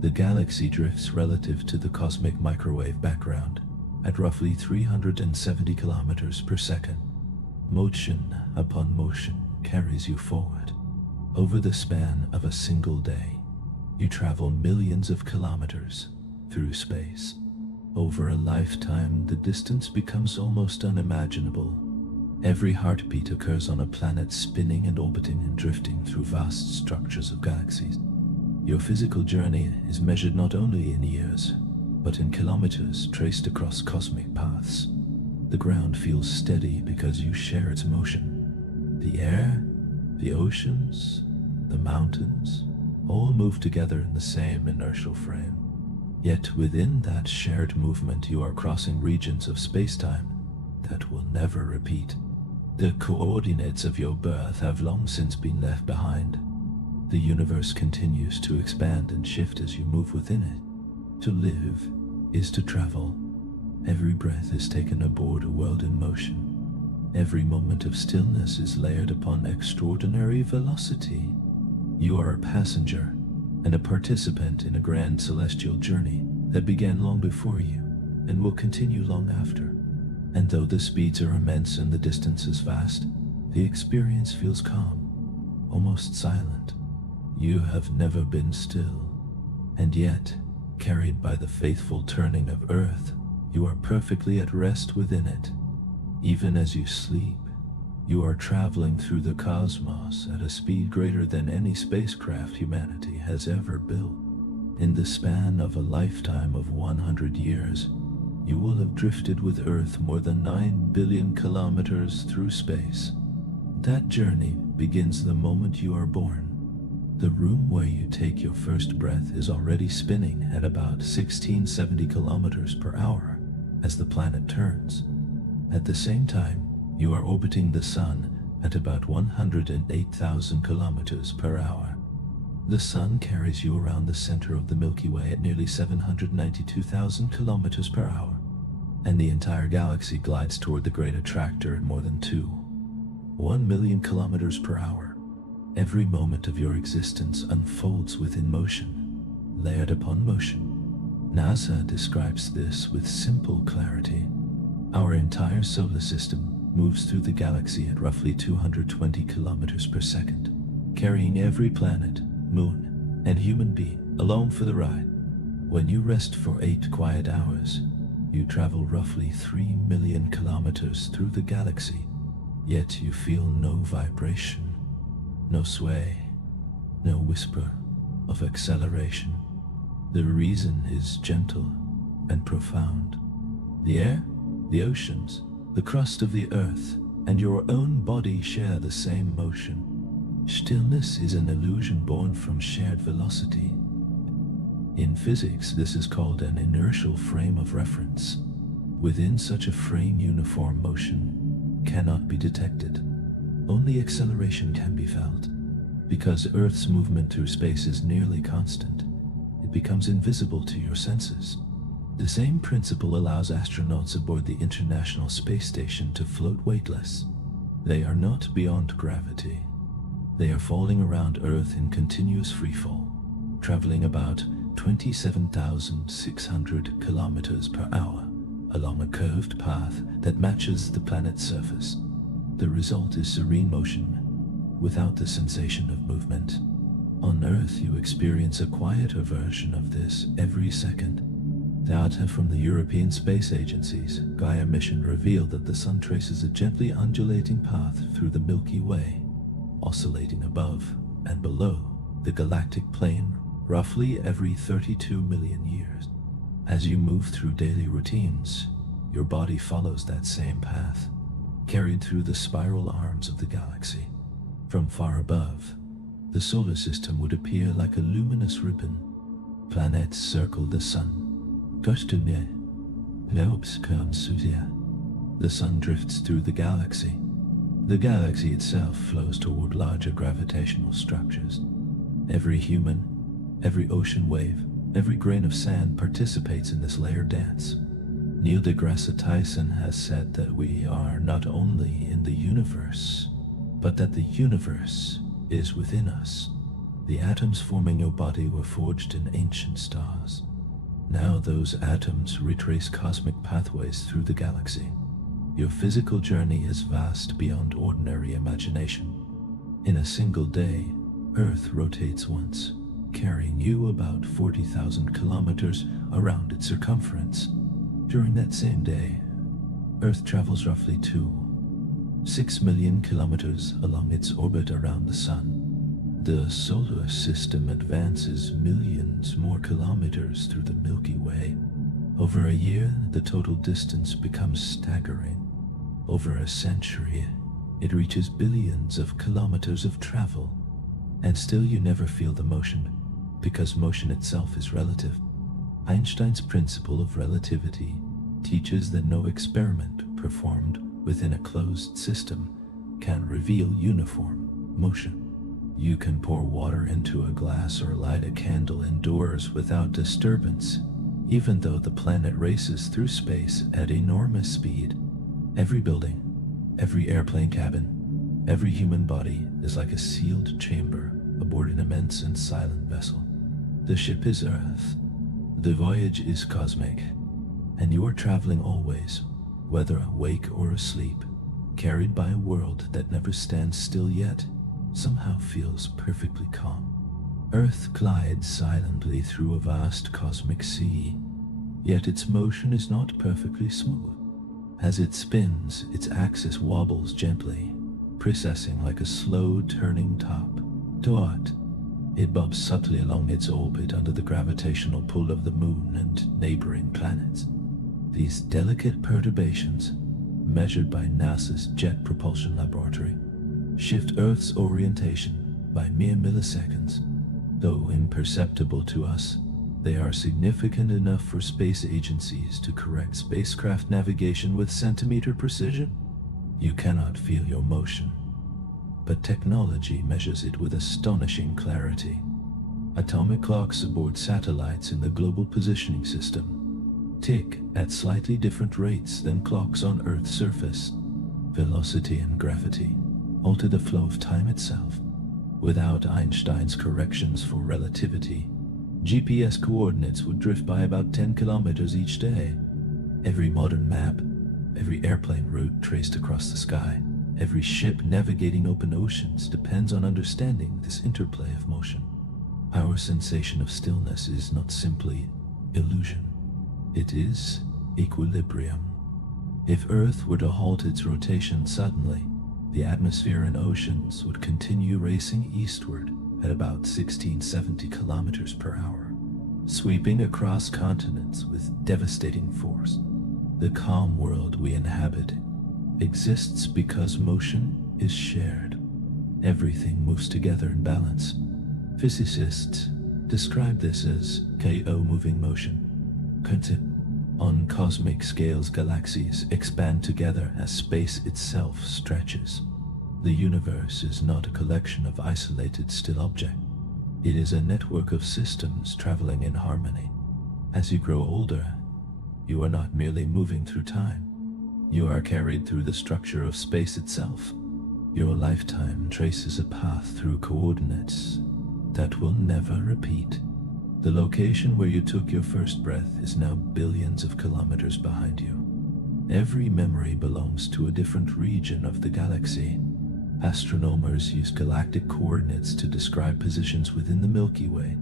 The galaxy drifts relative to the cosmic microwave background at roughly 370 kilometers per second. Motion upon motion carries you forward. Over the span of a single day, you travel millions of kilometers through space. Over a lifetime, the distance becomes almost unimaginable. Every heartbeat occurs on a planet spinning and orbiting and drifting through vast structures of galaxies. Your physical journey is measured not only in years, but in kilometers traced across cosmic paths. The ground feels steady because you share its motion. The air, the oceans, the mountains, all move together in the same inertial frame. Yet within that shared movement you are crossing regions of space-time that will never repeat. The coordinates of your birth have long since been left behind. The universe continues to expand and shift as you move within it. To live is to travel. Every breath is taken aboard a world in motion. Every moment of stillness is layered upon extraordinary velocity. You are a passenger and a participant in a grand celestial journey that began long before you and will continue long after. And though the speeds are immense and the distance is vast, the experience feels calm, almost silent. You have never been still, and yet, carried by the faithful turning of Earth, you are perfectly at rest within it. Even as you sleep, you are traveling through the cosmos at a speed greater than any spacecraft humanity has ever built. In the span of a lifetime of 100 years, you will have drifted with Earth more than 9 billion kilometers through space. That journey begins the moment you are born. The room where you take your first breath is already spinning at about 1670 kilometers per hour as the planet turns. At the same time, you are orbiting the Sun at about 108,000 kilometers per hour. The Sun carries you around the center of the Milky Way at nearly 792,000 kilometers per hour, and the entire galaxy glides toward the Great Attractor at more than 1 million kilometers per hour. Every moment of your existence unfolds within motion, layered upon motion. NASA describes this with simple clarity. Our entire solar system moves through the galaxy at roughly 220 kilometers per second, carrying every planet, moon, and human being along for the ride. When you rest for 8 quiet hours, you travel roughly 3 million kilometers through the galaxy, yet you feel no vibration. No sway, no whisper of acceleration. The reason is gentle and profound. The air, the oceans, the crust of the earth, and your own body share the same motion. Stillness is an illusion born from shared velocity. In physics, this is called an inertial frame of reference. Within such a frame, uniform motion cannot be detected. Only acceleration can be felt. Because Earth's movement through space is nearly constant, it becomes invisible to your senses. The same principle allows astronauts aboard the International Space Station to float weightless. They are not beyond gravity. They are falling around Earth in continuous freefall, traveling about 27,600 kilometers per hour along a curved path that matches the planet's surface. The result is serene motion without the sensation of movement. On Earth, you experience a quieter version of this every second. Data from the European Space Agency's Gaia mission revealed that the Sun traces a gently undulating path through the Milky Way, oscillating above and below the galactic plane roughly every 32 million years. As you move through daily routines, your body follows that same path, carried through the spiral arms of the galaxy. From far above, the solar system would appear like a luminous ribbon. Planets circle the Sun. The Sun drifts through the galaxy. The galaxy itself flows toward larger gravitational structures. Every human, every ocean wave, every grain of sand participates in this layered dance. Neil deGrasse Tyson has said that we are not only in the universe, but that the universe is within us. The atoms forming your body were forged in ancient stars. Now those atoms retrace cosmic pathways through the galaxy. Your physical journey is vast beyond ordinary imagination. In a single day, Earth rotates once, carrying you about 40,000 kilometers around its circumference. During that same day, Earth travels roughly 6 million kilometers along its orbit around the Sun. The solar system advances millions more kilometers through the Milky Way. Over a year, the total distance becomes staggering. Over a century, it reaches billions of kilometers of travel. And still you never feel the motion, because motion itself is relative. Einstein's principle of relativity teaches that no experiment performed within a closed system can reveal uniform motion. You can pour water into a glass or light a candle indoors without disturbance, even though the planet races through space at enormous speed. Every building, every airplane cabin, every human body is like a sealed chamber aboard an immense and silent vessel. The ship is Earth. The voyage is cosmic, and you are traveling always, whether awake or asleep, carried by a world that never stands still yet somehow feels perfectly calm. Earth glides silently through a vast cosmic sea, yet its motion is not perfectly smooth. As it spins, its axis wobbles gently, precessing like a slow turning top. It bobs subtly along its orbit under the gravitational pull of the moon and neighboring planets. These delicate perturbations, measured by NASA's Jet Propulsion Laboratory, shift Earth's orientation by mere milliseconds. Though imperceptible to us, they are significant enough for space agencies to correct spacecraft navigation with centimeter precision. You cannot feel your motion, but technology measures it with astonishing clarity. Atomic clocks aboard satellites in the Global Positioning System tick at slightly different rates than clocks on Earth's surface. Velocity and gravity alter the flow of time itself. Without Einstein's corrections for relativity, GPS coordinates would drift by about 10 kilometers each day. Every modern map, every airplane route traced across the sky, every ship navigating open oceans depends on understanding this interplay of motion. Our sensation of stillness is not simply illusion. It is equilibrium. If Earth were to halt its rotation suddenly, the atmosphere and oceans would continue racing eastward at about 1670 kilometers per hour, sweeping across continents with devastating force. The calm world we inhabit exists because motion is shared. Everything moves together in balance. Physicists describe this as KO moving motion. On cosmic scales, galaxies expand together as space itself stretches. The universe is not a collection of isolated still objects. It is a network of systems traveling in harmony. As you grow older, You are not merely moving through time. You are carried through the structure of space itself. Your lifetime traces a path through coordinates that will never repeat. The location where you took your first breath is now billions of kilometers behind you. Every memory belongs to a different region of the galaxy. Astronomers use galactic coordinates to describe positions within the Milky Way.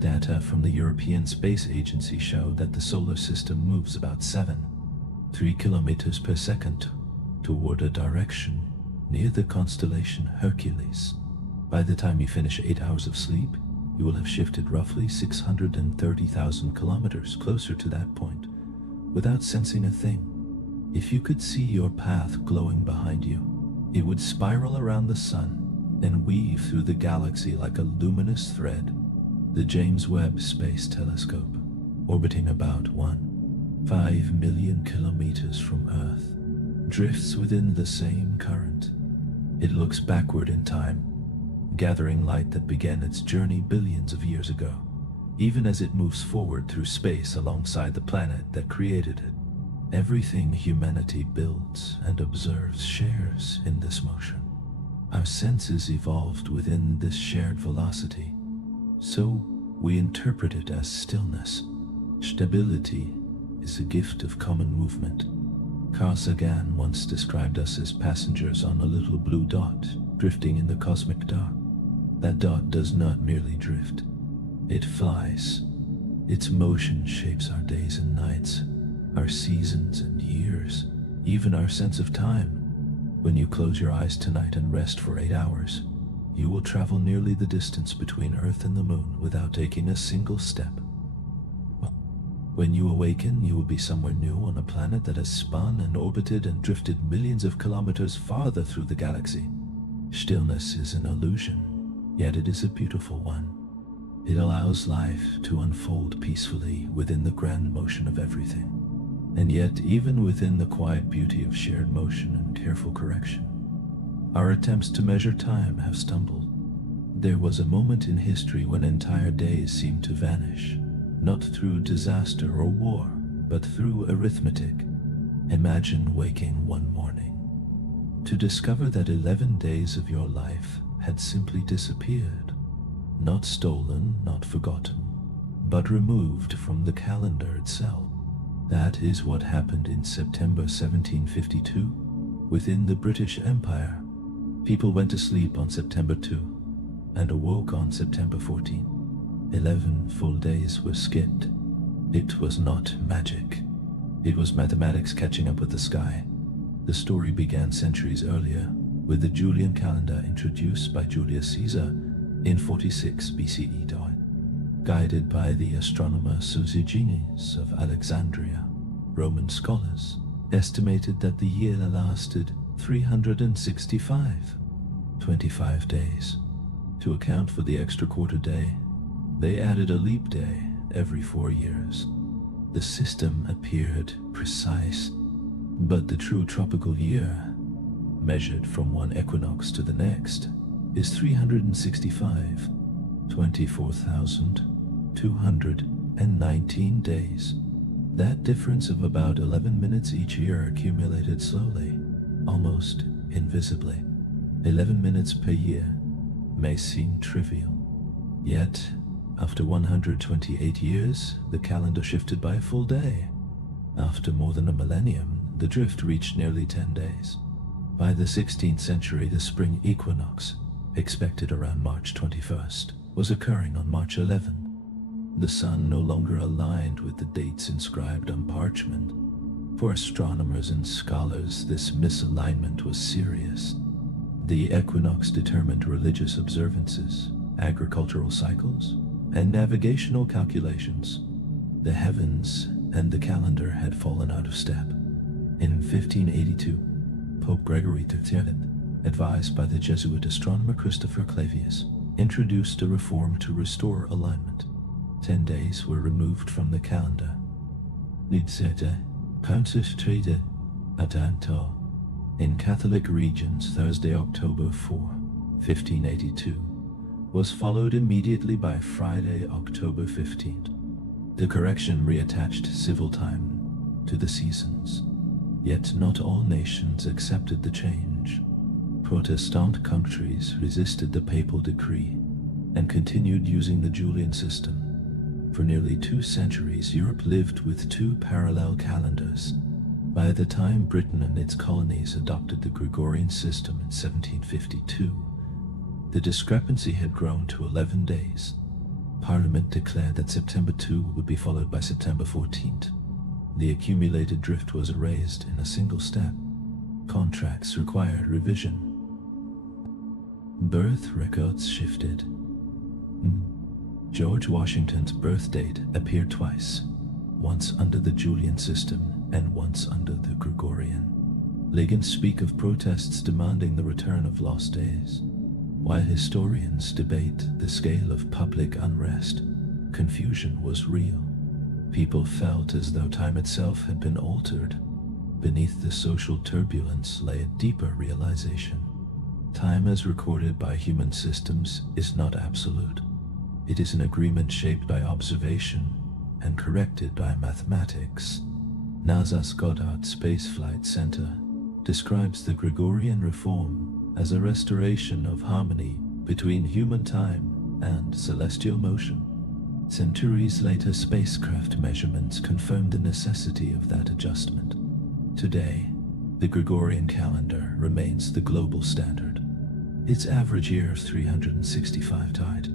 Data from the European Space Agency show that the solar system moves about 3 kilometers per second toward a direction near the constellation Hercules. By the time you finish 8 hours of sleep, you will have shifted roughly 630,000 kilometers closer to that point, without sensing a thing. If you could see your path glowing behind you, it would spiral around the sun and weave through the galaxy like a luminous thread. The James Webb Space Telescope, orbiting about 1.5 million kilometers from Earth, drifts within the same current. It looks backward in time, gathering light that began its journey billions of years ago, even as it moves forward through space alongside the planet that created it. Everything humanity builds and observes shares in this motion. Our senses evolved within this shared velocity, so we interpret it as stillness. Stability is a gift of common movement. Carl Sagan once described us as passengers on a little blue dot, drifting in the cosmic dark. That dot does not merely drift, it flies. Its motion shapes our days and nights, our seasons and years, even our sense of time. When you close your eyes tonight and rest for 8 hours, you will travel nearly the distance between Earth and the Moon without taking a single step. When you awaken, you will be somewhere new on a planet that has spun and orbited and drifted millions of kilometers farther through the galaxy. Stillness is an illusion, yet it is a beautiful one. It allows life to unfold peacefully within the grand motion of everything. And yet, even within the quiet beauty of shared motion and careful correction, our attempts to measure time have stumbled. There was a moment in history when entire days seemed to vanish, not through disaster or war, but through arithmetic. Imagine waking one morning to discover that 11 days of your life had simply disappeared, not stolen, not forgotten, but removed from the calendar itself. That is what happened in September 1752 within the British Empire. People went to sleep on September 2 and awoke on September 14. 11 full days were skipped. It was not magic. It was mathematics catching up with the sky. The story began centuries earlier, with the Julian calendar introduced by Julius Caesar in 46 BCE. Guided by the astronomer Sosigenes of Alexandria, Roman scholars estimated that the year lasted 365 days. To account for the extra quarter day, they added a leap day every 4 years. The system appeared precise, but the true tropical year, measured from one equinox to the next, is 365, 24,219 days. That difference of about 11 minutes each year accumulated slowly, almost invisibly. 11 minutes per year may seem trivial, yet after 128 years, the calendar shifted by a full day. After more than a millennium, the drift reached nearly 10 days. By the 16th century, the spring equinox, expected around March 21st, was occurring on March 11. The sun no longer aligned with the dates inscribed on parchment. For astronomers and scholars, this misalignment was serious. The equinox determined religious observances, agricultural cycles, and navigational calculations. The heavens and the calendar had fallen out of step. In 1582, Pope Gregory XIII, advised by the Jesuit astronomer Christopher Clavius, introduced a reform to restore alignment. 10 days were removed from the calendar. In Catholic regions, Thursday, October 4, 1582, was followed immediately by Friday, October 15th. The correction reattached civil time to the seasons. Yet not all nations accepted the change. Protestant countries resisted the papal decree and continued using the Julian system. For nearly 2 centuries, Europe lived with 2 parallel calendars. By the time Britain and its colonies adopted the Gregorian system in 1752, the discrepancy had grown to 11 days. Parliament declared that September 2 would be followed by September 14th. The accumulated drift was erased in a single step. Contracts required revision. Birth records shifted. George Washington's birth date appeared twice, once under the Julian system and once under the Gregorian. Legends speak of protests demanding the return of lost days. While historians debate the scale of public unrest, confusion was real. People felt as though time itself had been altered. Beneath the social turbulence lay a deeper realization. Time as recorded by human systems is not absolute. It is an agreement shaped by observation and corrected by mathematics. NASA's Goddard Space Flight Center describes the Gregorian reform as a restoration of harmony between human time and celestial motion. Centuries later, spacecraft measurements confirmed the necessity of that adjustment. Today, the Gregorian calendar remains the global standard. Its average year of 365 tide,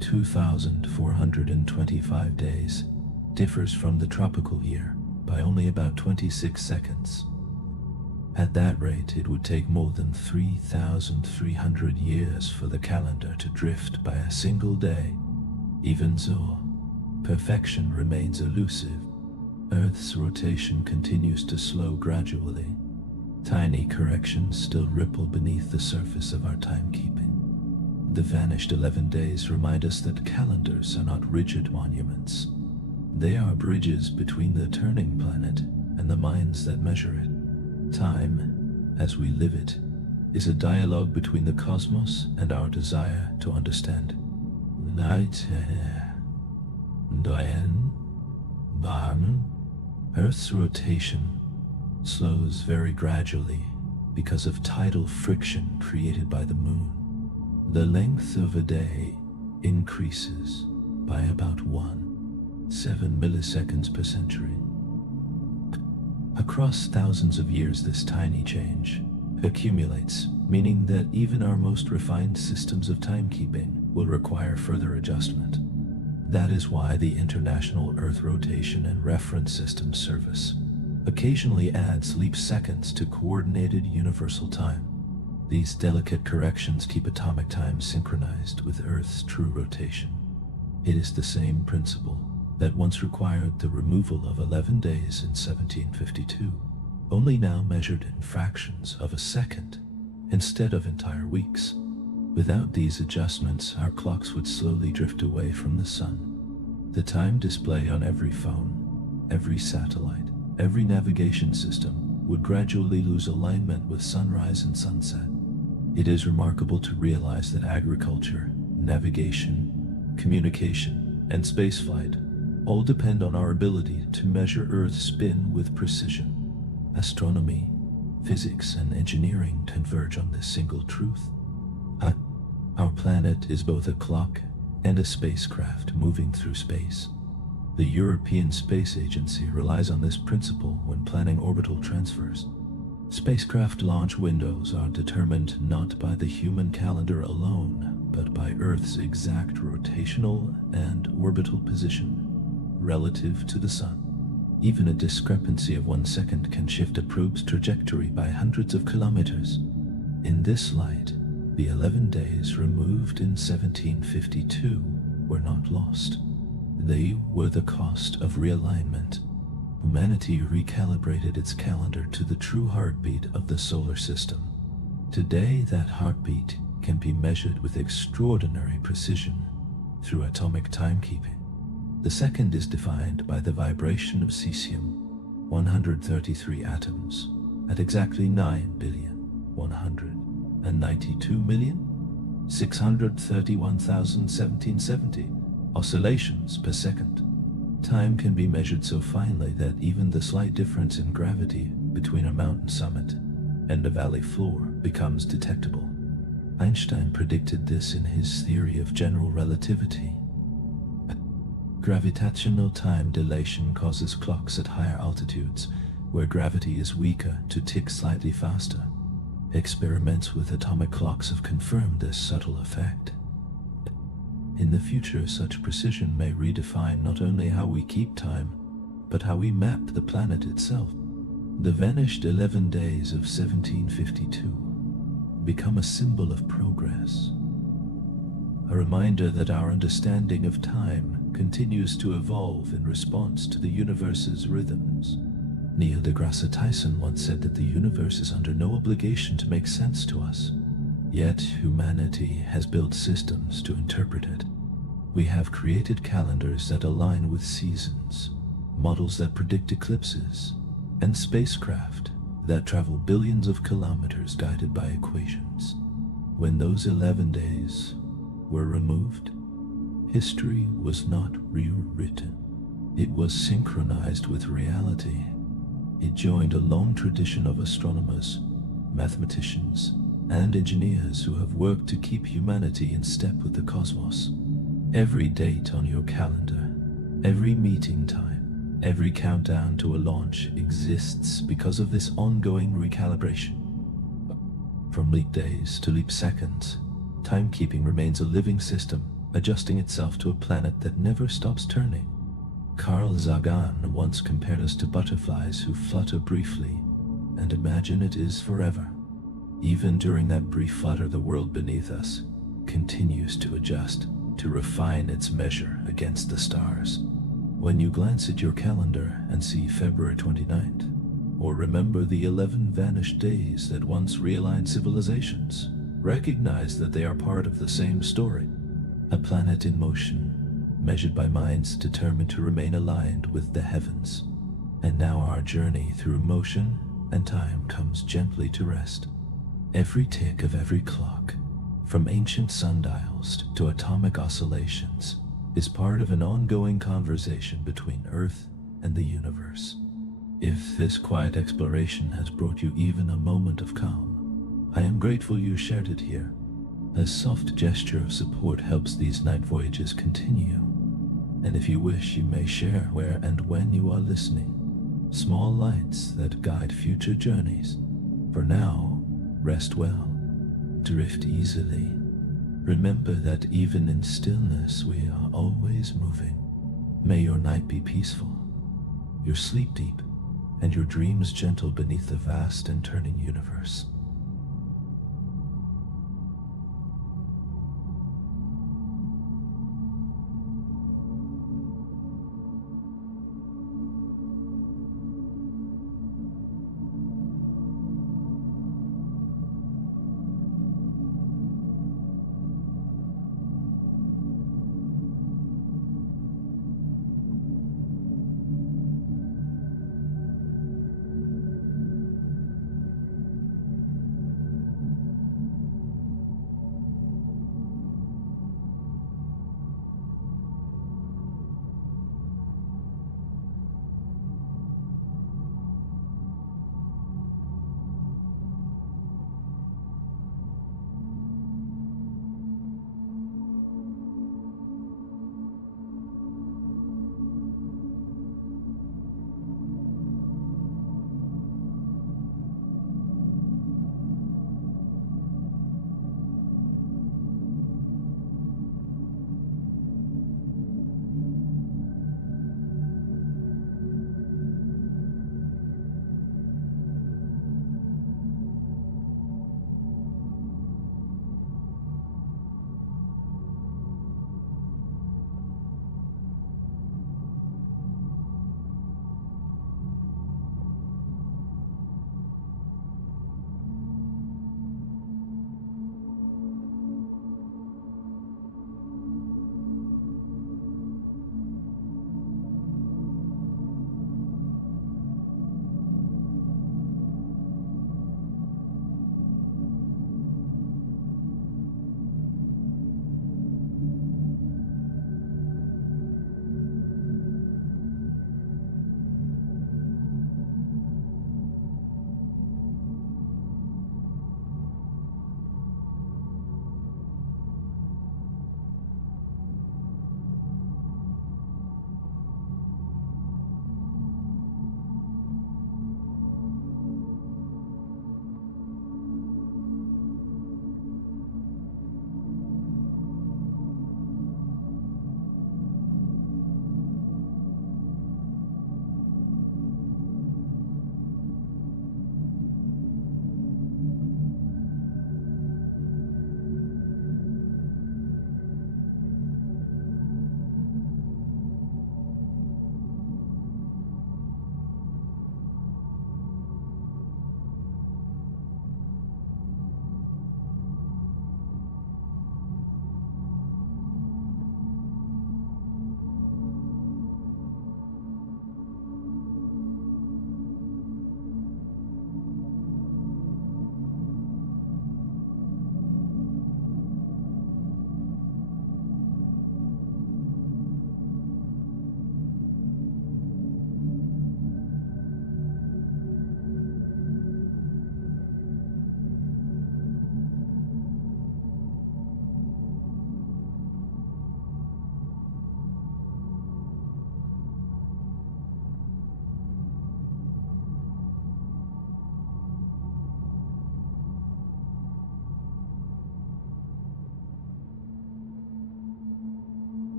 2,425 days, differs from the tropical year by only about 26 seconds. At that rate, it would take more than 3,300 years for the calendar to drift by a single day. Even so, perfection remains elusive. Earth's rotation continues to slow gradually. Tiny corrections still ripple beneath the surface of our timekeeping. The vanished 11 days remind us that calendars are not rigid monuments. They are bridges between the turning planet and the minds that measure it. Time, as we live it, is a dialogue between the cosmos and our desire to understand. Earth's rotation slows very gradually because of tidal friction created by the moon. The length of a day increases by about 1.7 milliseconds per century. Across thousands of years, this tiny change accumulates, meaning that even our most refined systems of timekeeping will require further adjustment. That is why the International Earth Rotation and Reference System Service occasionally adds leap seconds to coordinated universal time. These delicate corrections keep atomic time synchronized with Earth's true rotation. It is the same principle that once required the removal of 11 days in 1752, only now measured in fractions of a second instead of entire weeks. Without these adjustments, our clocks would slowly drift away from the sun. The time display on every phone, every satellite, every navigation system would gradually lose alignment with sunrise and sunset. It is remarkable to realize that agriculture, navigation, communication, and spaceflight all depend on our ability to measure Earth's spin with precision. Astronomy, physics, and engineering converge on this single truth. Our planet is both a clock and a spacecraft moving through space. The European Space Agency relies on this principle when planning orbital transfers. Spacecraft launch windows are determined not by the human calendar alone, but by Earth's exact rotational and orbital position relative to the Sun. Even a discrepancy of 1 second can shift a probe's trajectory by hundreds of kilometers. In this light, the 11 days removed in 1752 were not lost. They were the cost of realignment. Humanity recalibrated its calendar to the true heartbeat of the solar system. Today, that heartbeat can be measured with extraordinary precision through atomic timekeeping. The second is defined by the vibration of cesium-133 atoms at exactly 9,192,631,1770 oscillations per second. Time can be measured so finely that even the slight difference in gravity between a mountain summit and a valley floor becomes detectable. Einstein predicted this in his theory of general relativity. Gravitational time dilation causes clocks at higher altitudes, where gravity is weaker, to tick slightly faster. Experiments with atomic clocks have confirmed this subtle effect. In the future, such precision may redefine not only how we keep time, but how we map the planet itself. The vanished 11 days of 1752 become a symbol of progress, a reminder that our understanding of time continues to evolve in response to the universe's rhythms. Neil deGrasse Tyson once said that the universe is under no obligation to make sense to us, yet humanity has built systems to interpret it. We have created calendars that align with seasons, models that predict eclipses, and spacecraft that travel billions of kilometers guided by equations. When those 11 days were removed, history was not rewritten. It was synchronized with reality. It joined a long tradition of astronomers, mathematicians, and engineers who have worked to keep humanity in step with the cosmos. Every date on your calendar, every meeting time, every countdown to a launch exists because of this ongoing recalibration. From leap days to leap seconds, timekeeping remains a living system, adjusting itself to a planet that never stops turning. Carl Sagan once compared us to butterflies who flutter briefly and imagine it is forever. Even during that brief flutter, the world beneath us continues to adjust, to refine its measure against the stars. When you glance at your calendar and see February 29th, or remember the 11 vanished days that once realigned civilizations, recognize that they are part of the same story. A planet in motion, measured by minds determined to remain aligned with the heavens. And now our journey through motion and time comes gently to rest. Every tick of every clock, from ancient sundials to atomic oscillations, is part of an ongoing conversation between Earth and the universe. If this quiet exploration has brought you even a moment of calm, I am grateful you shared it here. A soft gesture of support helps these night voyages continue. And if you wish, you may share where and when you are listening. Small lights that guide future journeys. For now, rest well, drift easily. Remember that even in stillness we are always moving. May your night be peaceful, your sleep deep, and your dreams gentle beneath the vast and turning universe.